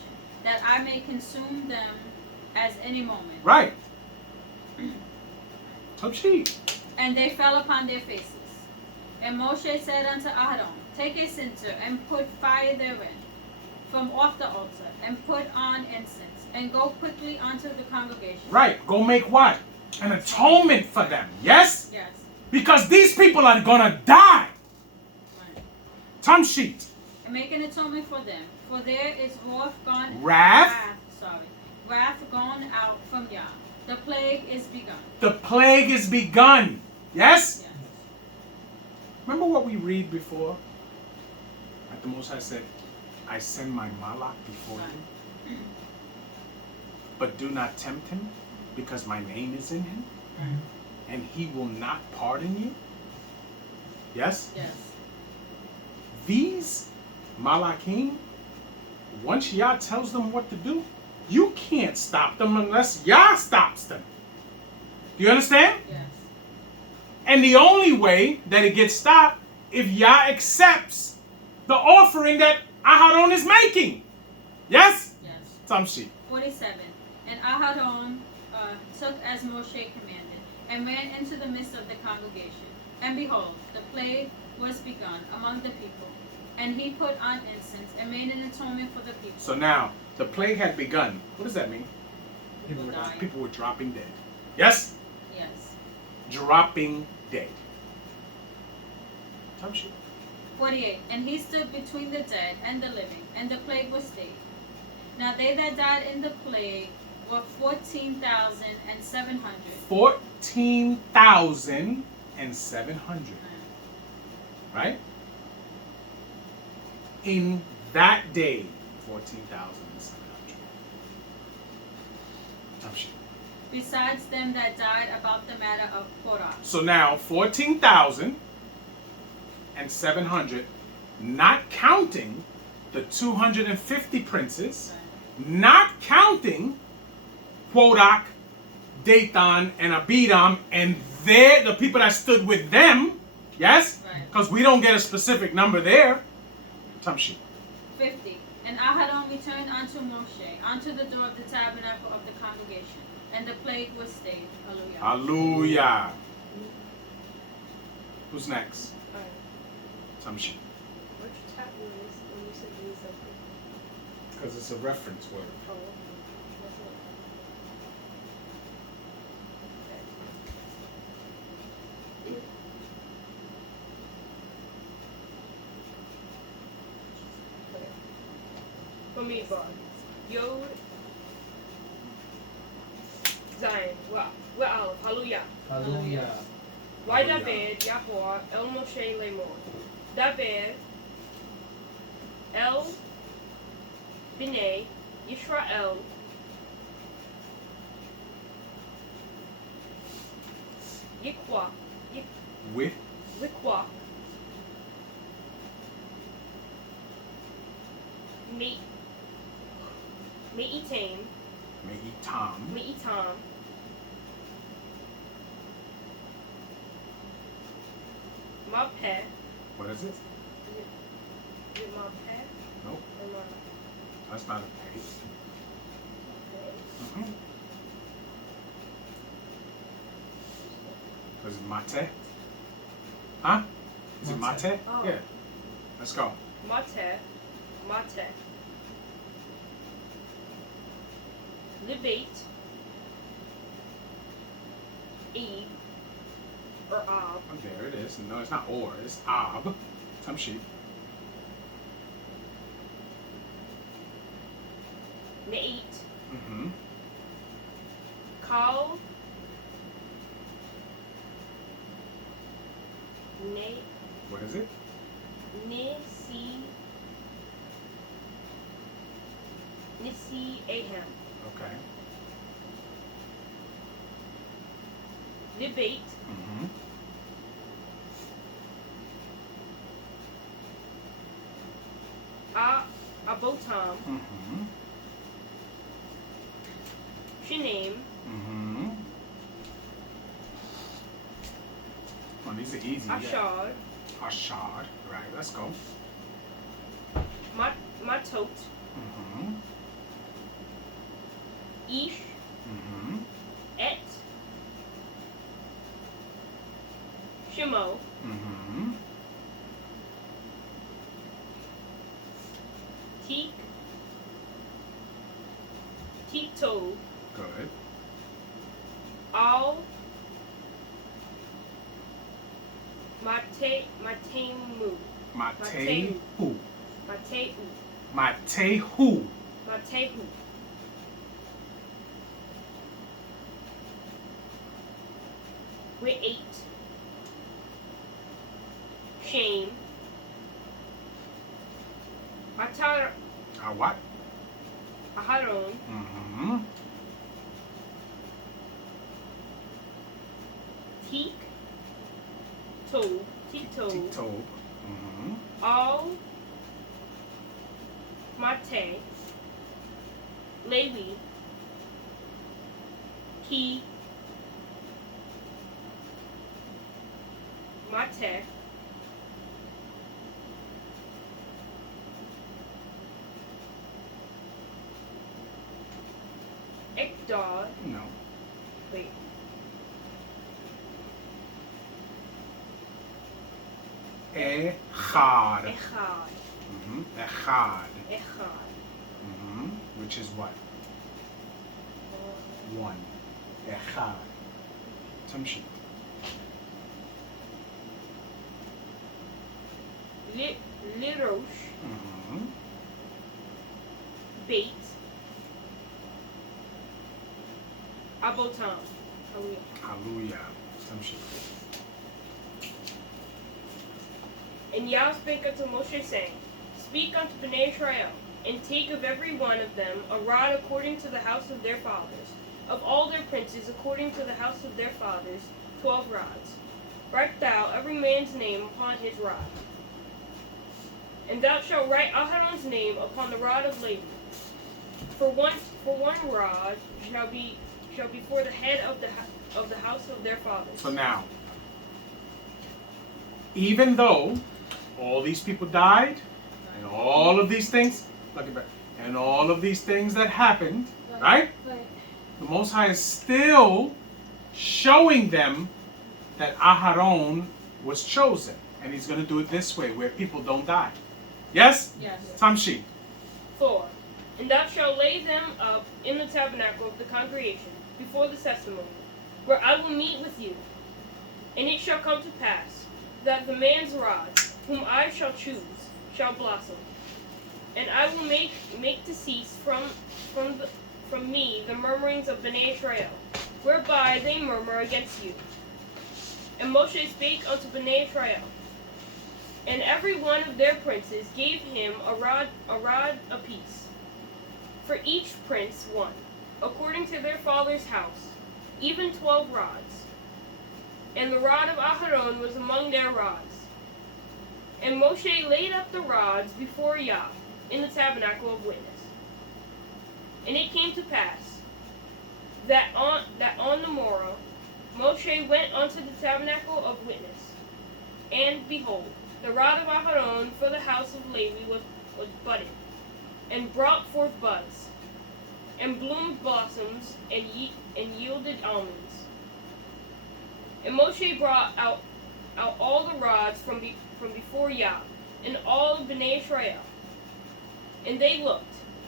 that I may consume them as any moment. Right. Tamshi. And they fell upon their faces. And Moshe said unto Aharon, Take a censer, and put fire therein from off the altar, and put on incense, and go quickly unto the congregation. Right. Go make what? An atonement for them. Yes? Yes. Because these people are gonna die. Right. Tamshi. And make an atonement for them, for there is Wrath gone out from Yah. The plague is begun. The plague is begun. Yes? Yes. Remember what we read before? Like the Most High said, I send my malach before you, but do not tempt him, because my name is in him, and he will not pardon you. Yes? Yes. These malachim, once Yah tells them what to do, you can't stop them unless Yah stops them. Do you understand? Yes. And the only way that it gets stopped if Yah accepts the offering that Aharon is making. Yes? Yes. Tamshi. 47. And Aharon took as Moshe commanded, and ran into the midst of the congregation. And behold, the plague was begun among the people. And he put on incense, and made an atonement for the people. So now, the plague had begun. What does that mean? People died. People were dropping dead. Yes? Yes. Dropping dead. Tamshi. 48. And he stood between the dead and the living, and the plague was stayed. Now they that died in the plague were 14,700. 14,700. Right? In that day, 14,700. Tamshi. Besides them that died about the matter of Qworach. So now 14,700, not counting the 250 princes, not counting Qworach, Dathan, and Abiram, and the people that stood with them. Yes? Right. Because we don't get a specific number there. Tamshi. 50. And Aharon returned unto Moshe, unto the door of the tabernacle of the congregation, and the plague was stayed. Hallelujah. Hallelujah. Who's next? Alright. Tamshi. What you tapping on this when you said you need something? Because it's a reference word. Oh, what's it? Okay. For me, Bob. Yod. Zion. Well, hallelujah. Hallelujah. Why David, Yahweh, El Moshe Lemor. David, El B'nai, Yisrael, Yikwa, With Wikwa, Me'itam, Me'itam, Mapeh. what is it? Is it Mapeh? Nope, Or that's not a pay. Mapeh? Was it mate? Huh? Is it Mate. mate? Oh. Yeah. Let's go. Mate. Libate. Eve. Or Ab. Oh, there it is. No, it's not or. It's ab. Tamshi. Na'it. Mm-hmm. Kal. What is it? Nisi Ahem. Okay. Debate. Mm-hmm. Abotam. Mm-hmm. Shinaim. Mm-hmm. Oh, these are easy. Ashar. Ashar. Right, let's go. Matot. Mm-hmm. Ish. Mm-hmm. Et. Shimo. Mm-hmm. Teak. Tito. Good. Al. Matemu. Matehu. Mateu. Matehu. Matehu. We're 8. Shame. What? Aharon. Mm-hmm. Teak. Toe. Tito. Tito. Mm-hmm. All. Mate. Lewi. Ki. Mate. Ekdod. No. Wait. Echad. Echad. Mm-hmm. Echad. Echad. Mm-hmm. Which is what? One. Echad. Tamshi. Lirosh. Mm-hmm. Bait. Abotam. Hallelujah. Hallelujah. Tamshi. And Yah spake unto Moshe, saying, Speak unto Bnei Israel, and take of every one of them a rod according to the house of their fathers, of all their princes according to the house of their fathers, 12 rods. Write thou every man's name upon his rod. And thou shalt write Aharon's name upon the rod of Levi. For one rod shall be for the head of the house of their fathers. So now, even though all these people died, and all of these things, look at that, and all of these things that happened, right? The Most High is still showing them that Aharon was chosen, and He's going to do it this way, where people don't die. Yes? Yes. Tamshi. 4. And thou shalt lay them up in the tabernacle of the congregation before the testimony, where I will meet with you. And it shall come to pass that the man's rod, whom I shall choose, shall blossom. And I will make to cease from me the murmurings of Bnei Israel, whereby they murmur against you. And Moshe spake unto Bnei Israel, and every one of their princes gave him a rod apiece, for each prince one, according to their father's house, even 12 rods. And the rod of Aharon was among their rods. And Moshe laid up the rods before Yah in the tabernacle of witness. And it came to pass that on the morrow Moshe went unto the tabernacle of witness, and behold, the rod of Aharon for the house of Levi was budded, and brought forth buds, and bloomed blossoms, and yielded almonds. And Moshe brought out all the rods from before Yah, and all of Bnei Israel. And they looked,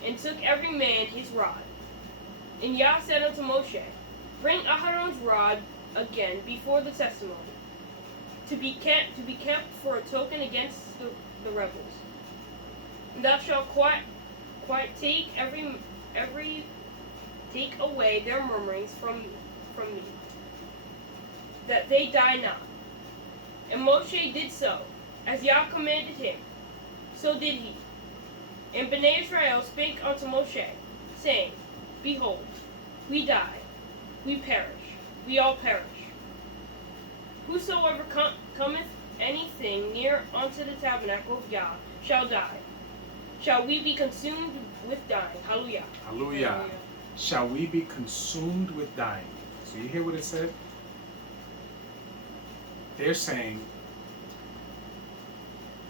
and took every man his rod. And Yah said unto Moshe, Bring Aharon's rod again before the testimony, to be kept for a token against the rebels. And thou shalt quite take take away their murmurings from me, that they die not. And Moshe did so, as Yah commanded him, so did he. And Bnei Israel spake unto Moshe, saying, Behold, we die, we perish, we all perish. Whosoever cometh anything near unto the tabernacle of Yah shall die. Shall we be consumed with dying? Hallelujah. Hallelujah. Shall we be consumed with dying? So you hear what it said? They're saying,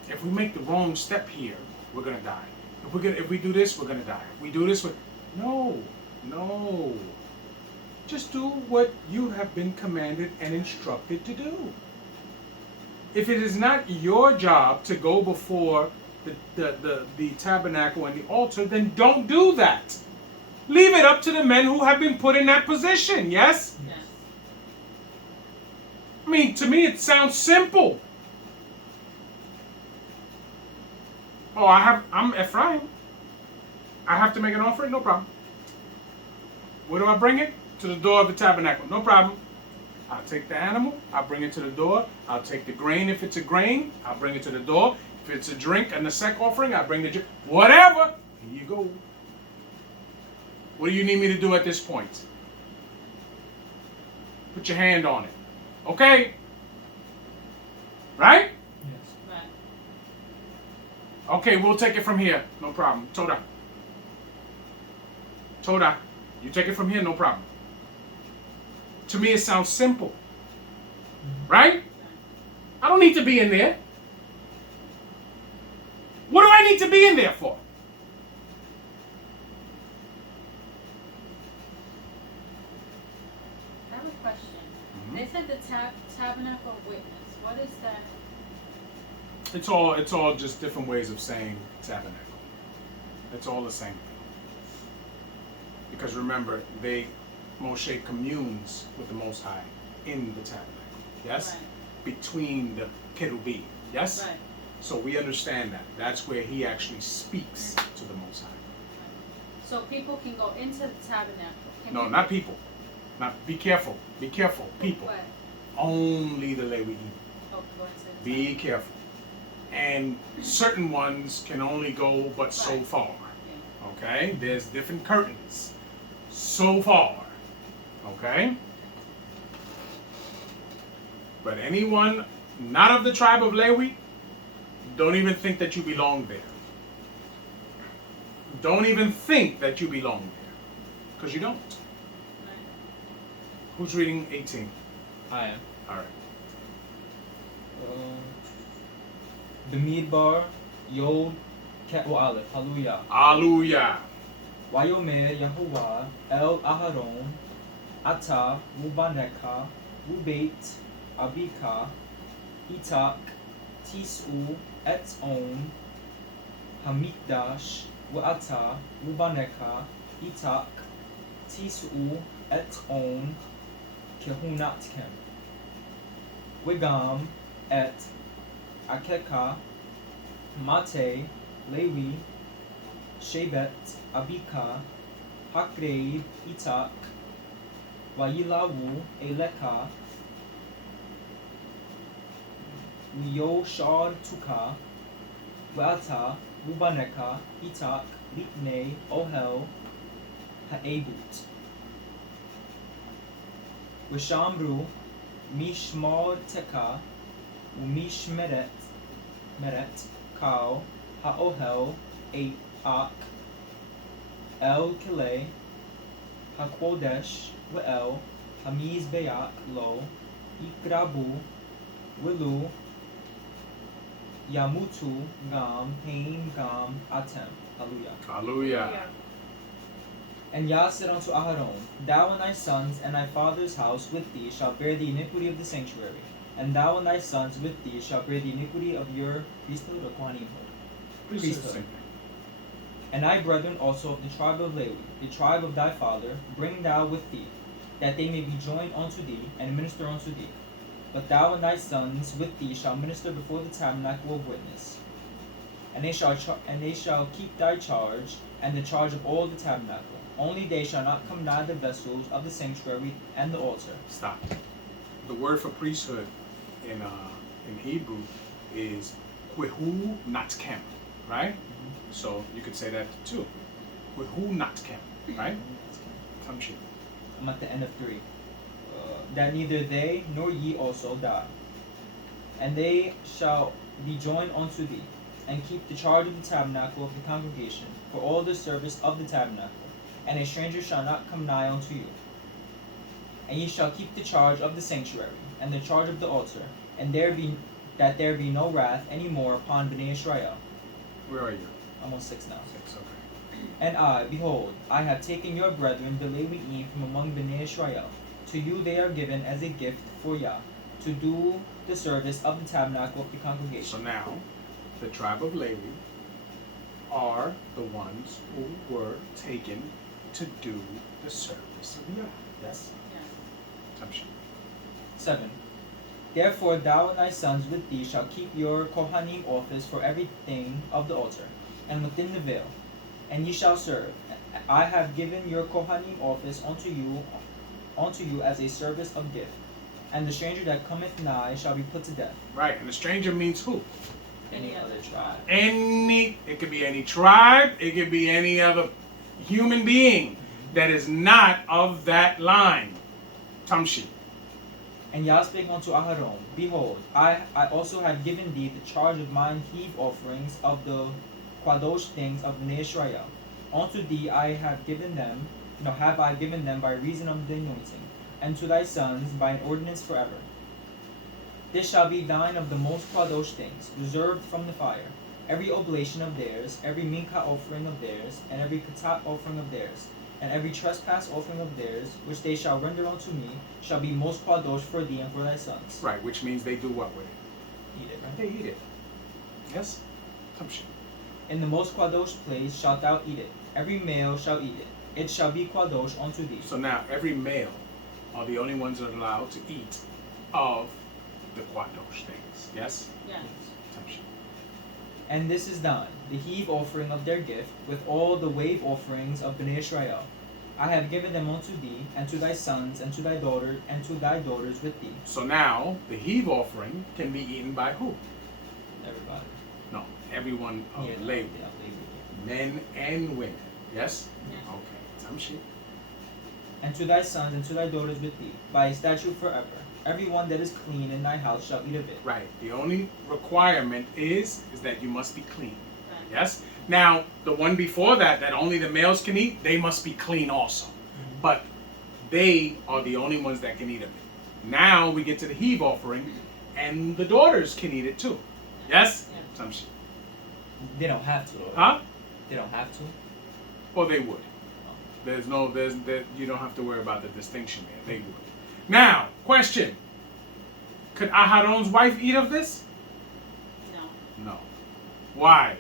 if we make the wrong step here, we're gonna die. If we do this, we're gonna die. If we do this, no. Just do what you have been commanded and instructed to do. If it is not your job to go before the tabernacle and the altar, then don't do that. Leave it up to the men who have been put in that position, yes? Yes. I mean, to me it sounds simple. Oh, I'm Ephraim. I have to make an offering? No problem. Where do I bring it? To the door of the tabernacle. No problem. I'll take the animal. I'll bring it to the door. I'll take the grain if it's a grain. I'll bring it to the door. If it's a drink and the sec offering, I'll bring the drink. Whatever. Here you go. What do you need me to do at this point? Put your hand on it. Okay? Right? Yes. Right. Okay, we'll take it from here. No problem. Toda. You take it from here, no problem. To me, it sounds simple. Right? I don't need to be in there. What do I need to be in there for? I have a question. They said the tabernacle of witness. What is that? It's all just different ways of saying tabernacle. It's all the same thing. Because remember, Moshe communes with the Most High in the tabernacle. Yes? Right. Between the cherubim. Yes? Right. So we understand that. That's where he actually speaks to the Most High. So people can go into the tabernacle. No, not people. Be careful. Be careful. People. What? Only the Leviim. Oh, go into the Be careful. And certain ones can only go but so Right. far. Yeah. Okay? There's different curtains. So far. Okay? But anyone not of the tribe of Levi, don't even think that you belong there. Don't even think that you belong there. Because you don't. Right. Who's reading 18? I am. Alright. B'midbar Yod Ket Aleph. Hallelujah. Hallelujah. Vayomer Yahuwah El Aharon Ata Ubaneka Ubeit Abika Itak Tis'u Et On Hamikdash Wa'ata Ubaneka Itak Tis'u Et On Kehunatkem Wigam Et Akeka Mate Levi Shebet Abika Hakreib Itak Vayilawu Eleka Yoshar Tuka Vata Ubaneka Itak Litne Ohel Haebut Wishamru Mishmar Teka Umishmeret Meret Kau Haohel Ak El Kile Hakodesh Weel Hamiz Beyak Lo Ikrabu Wilu Yamutu Gam Pain Gam Atem. Hallelujah. Hallelujah. And Yah said unto Aharon, Thou and thy sons and thy father's house with thee shall bear the iniquity of the sanctuary, and thou and thy sons with thee shall bear the iniquity of your priesthood or Kohanimhood. Priesthood. And thy brethren also of the tribe of Levi, the tribe of thy father, bring thou with thee, that they may be joined unto thee, and minister unto thee. But thou and thy sons with thee shall minister before the tabernacle of witness. And they shall keep thy charge, and the charge of all the tabernacle. Only they shall not come nigh the vessels of the sanctuary and the altar. Stop. The word for priesthood in Hebrew is Qworach Natkem, right? So you could say that too. Qworach Natkem, right? Tamshi. I'm at the end of 3. that neither they nor ye also die. And they shall be joined unto thee, and keep the charge of the tabernacle of the congregation, for all the service of the tabernacle. And a stranger shall not come nigh unto you. And ye shall keep the charge of the sanctuary, and the charge of the altar, and there be no wrath any more upon Bnei Israel. Where are you? I'm on 6 now. 6, okay. And I, behold, I have taken your brethren the Levi'im from among Bnei Israel. To you they are given as a gift for Yah, to do the service of the tabernacle of the So congregation. now, the tribe of Levi are the ones who were taken to do the service of Yah. Yes? Yeah. Assumption. 7. Therefore thou and thy sons with thee shall keep your Kohanim office for everything of the altar, and within the veil, and ye shall serve. I have given your Kohanim office unto you as a service of gift. And the stranger that cometh nigh shall be put to death. Right, and the stranger means who? Any other tribe. It could be any tribe, it could be any other human being that is not of that line. Tamshi. And Yah spake unto Aharon, Behold, I also have given thee the charge of mine heave offerings of the Qadosh things of Bnei Israel. Unto thee I have given them, by reason of the anointing, and to thy sons by an ordinance forever. This shall be thine of the most Qadosh things, reserved from the fire. Every oblation of theirs, every mincha offering of theirs, and every katat offering of theirs, and every trespass offering of theirs, which they shall render unto me, shall be most Qadosh for thee and for thy sons. Right, which means they do what with it? Eat it, right? They eat it. Yes? Tamshi. In the most Qadosh place shalt thou eat it. Every male shall eat it. It shall be Qadosh unto thee. So now every male are the only ones that are allowed to eat of the Qadosh things. Yes? Yeah. Tamshi. And this is done, the heave offering of their gift, with all the wave offerings of Bnei Israel. I have given them unto thee, and to thy sons, and to thy daughters with thee. So now the heave offering can be eaten by who? Everybody. No, everyone of Yeah, Levi. yeah, Levi. Men and women. Yes? Yes. Okay. Tamshi. And to thy sons and to thy daughters with thee, by a statute forever. Every one that is clean in thy house shall eat of it. Right. The only requirement is that you must be clean. Right. Yes? Now, the one before that only the males can eat, they must be clean also. But they are the only ones that can eat of it. Now we get to the heave offering, and the daughters can eat it too. Yes? Yeah. Some shit. They don't have to, though. Huh? They don't have to. Or they would. You don't have to worry about the distinction there. They would. Now, question. Could Aharon's wife eat of this? No. No. Why?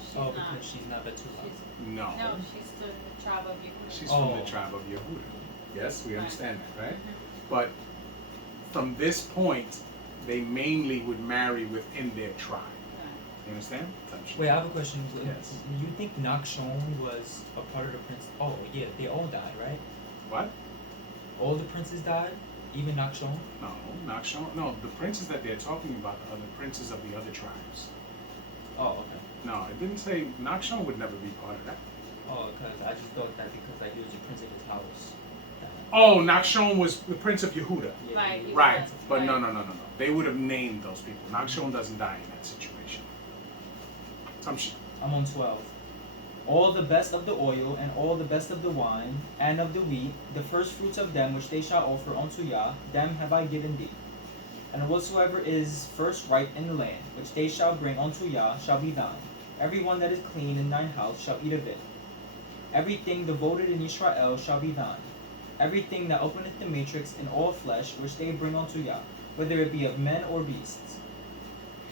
She's Oh, not. because she's not Betula. She's, No. no, she's the tribe of Yehuda. She's from the Oh. tribe of Yehuda. Yes, we Right. understand that, right? Mhm. But from this point, they mainly would marry within their tribe. Right. You understand? Wait, I have a question. Yes. You think Nakshon was a part of the prince? Oh, yeah, they all died, right? What? All the princes died? Even Nakshon? No, not shown. No, the princes that they're talking about are the princes of the other tribes. Oh, okay. No, it didn't say Nakshon would never be part of that. Oh, because I just thought that because like he was a prince of his house. Oh, Nakshon was the prince of Yehuda. Yeah, Right, he- he Right, was, but no, right. no, no, no, no. They would have named those people. Nakshon doesn't die in that situation. I'm on 12. All the best of the oil, and all the best of the wine, and of the wheat, the first fruits of them which they shall offer unto Yah, them have I given thee. And whatsoever is first ripe in the land, which they shall bring unto Yah, shall be thine. Every one that is clean in thine house shall eat of it. Everything devoted in Israel shall be thine. Everything that openeth the matrix in all flesh, which they bring unto Yah, whether it be of men or beasts,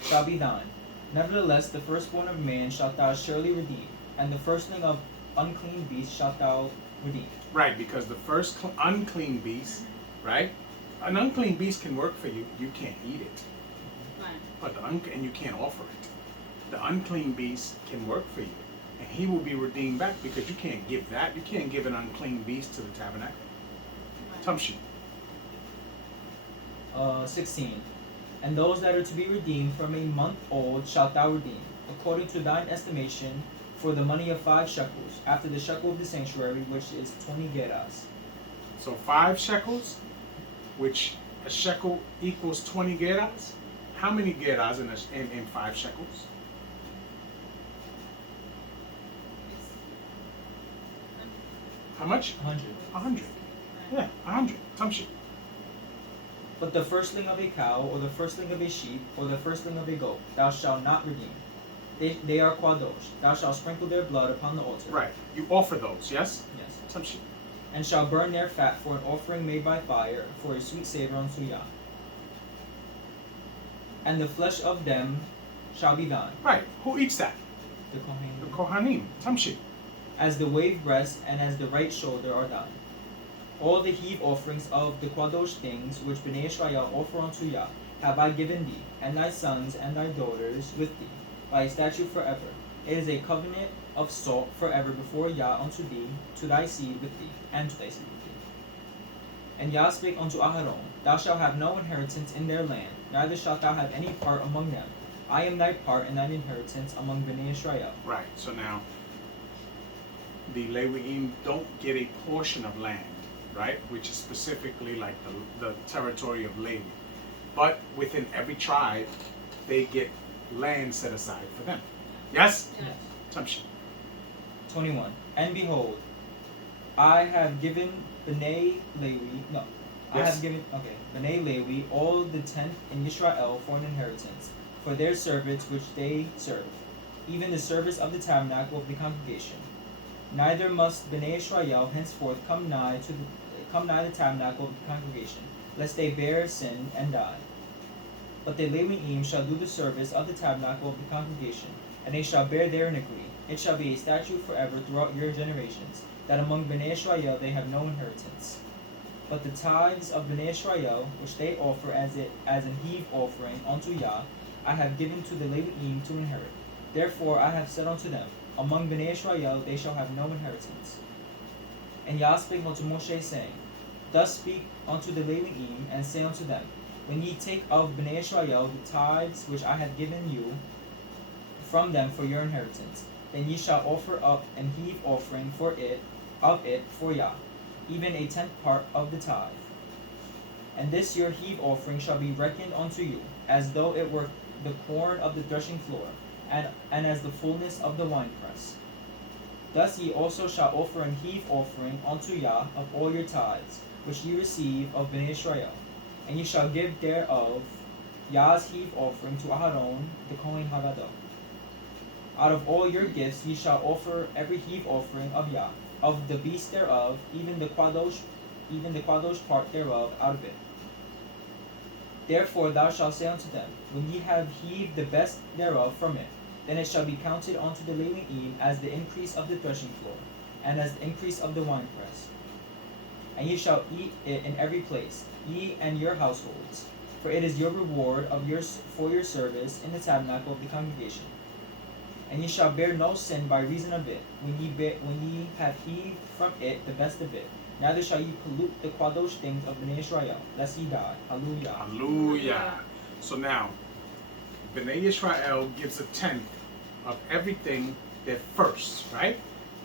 shall be thine. Nevertheless, the firstborn of man shalt thou surely redeem, and the firstling of unclean beasts shalt thou redeem. Right, because the first unclean beast, right? An unclean beast can work for you. You can't eat it, Right. but and you can't offer it. The unclean beast can work for you, and he will be redeemed back because you can't give that. You can't give an unclean beast to the tabernacle. Right. Tamshi. 16. And those that are to be redeemed from a month old shalt thou redeem, according to thine estimation, for the money of 5 shekels, after the shekel of the sanctuary, which is 20 gerahs. So 5 shekels which a shekel equals 20 gerahs. How many gerahs in 5 shekels? How much? 100. 100. Yeah, 100. Tamshi. But the firstling of a cow, or the firstling of a sheep, or the firstling of a goat, thou shalt not redeem. They are Qworach. Thou shalt sprinkle their blood upon the altar. Right. You offer those, yes? Yes. Tamshi. And shall burn their fat for an offering made by fire, for a sweet savor unto Yah. And the flesh of them shall be thine. Right. Who eats that? The The Kohanim. Kohanim. Tamshi. As the wave breast and as the right shoulder are thine. All the heave offerings of the Qworach things which Bnei Israel offer unto Yah have I given thee, and thy sons and thy daughters with thee, by a statute forever. It is a covenant of salt forever before Yah unto thee, to thy seed with thee, and to thy seed with thee. And Yah spake unto Aharon, Thou shalt have no inheritance in their land, neither shalt thou have any part among them. I am thy part and thine inheritance among Bnei Israel. Right. So now, the Leviim don't get a portion of land, right? Which is specifically like the territory of Levi. But within every tribe, they get land set aside for them. Yes? Yes. Tamshi. 21. And behold, I have given Bnei Levi, no, I Yes. have given, Bnei Levi all the tenth in Israel for an inheritance, for their service which they serve, even the service of the tabernacle of the congregation. Neither must Bnei Israel henceforth come nigh the tabernacle of the congregation, lest they bear sin and die. But the Leviim shall do the service of the tabernacle of the congregation, and they shall bear their iniquity. It shall be a statute forever throughout your generations, that among Bnei Israel they have no inheritance. But the tithes of Bnei Israel, which they offer as an heave offering unto Yah, I have given to the Leviim to inherit. Therefore I have said unto them, Among Bnei Israel they shall have no inheritance. And Yah spake unto Moshe, saying, Thus speak unto the Leviim, and say unto them, When ye take of Bnei Israel the tithes which I have given you from them for your inheritance, then ye shall offer up an heave offering of it for Yah, even a tenth part of the tithe. And this your heave offering shall be reckoned unto you, as though it were the corn of the threshing floor, and as the fullness of the winepress. Thus ye also shall offer an heave offering unto Yah of all your tithes, which ye receive of Bnei Israel, and ye shall give thereof Yah's heave offering to Aharon the Kohen Hagadah. Out of all your gifts ye shall offer every heave offering of Yah, of the beast thereof, even the Qworach part thereof out of it. Therefore thou shalt say unto them, When ye have heaved the best thereof from it, then it shall be counted unto the Leviim as the increase of the threshing floor, and as the increase of the winepress. And ye shall eat it in every place, ye and your households, for it is your reward for your service in the tabernacle of the congregation. And ye shall bear no sin by reason of it, when ye have heaved from it the best of it. Neither shall ye pollute the Qworach things of Bnei Israel, lest ye die. Hallelujah. Hallelujah. So now, Bnei Israel gives a tenth of everything, their first, right,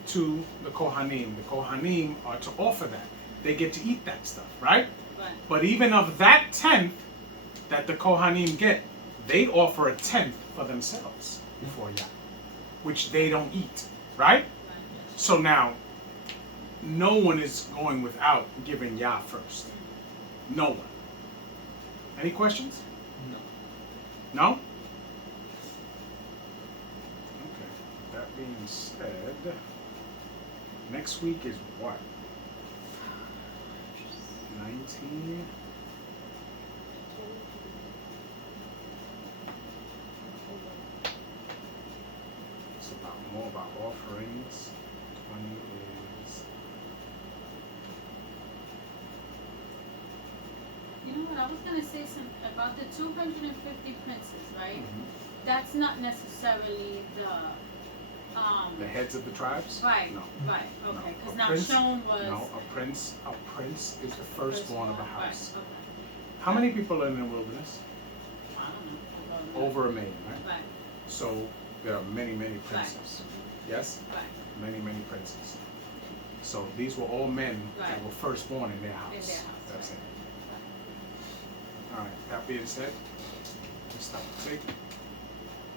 to the Kohanim. The Kohanim are to offer that. They get to eat that stuff, right? Right. But even of that tenth that the Kohanim get, they offer a tenth for themselves before Yah, which they don't eat, right? So now, no one is going without giving Yah first. No one. Any questions? No. No? Okay. That being said, next week is what? 19? It's more about offerings. 20 is... You know what? I was gonna say something about the 250 princes, right? Mhm. That's not necessarily The heads of the tribes? Right. No. Right. Okay. No. Because A now prince- Shon was. No, a prince is the firstborn of a Right. house. Okay. How many people are in the wilderness? I don't know. Over a million, right? Right. So there are many, many princes. Yes? Right. Many, many princes. So these were all men that Right. were firstborn in their house. In their house, That's right. it. All right, that being said, let's stop the tape.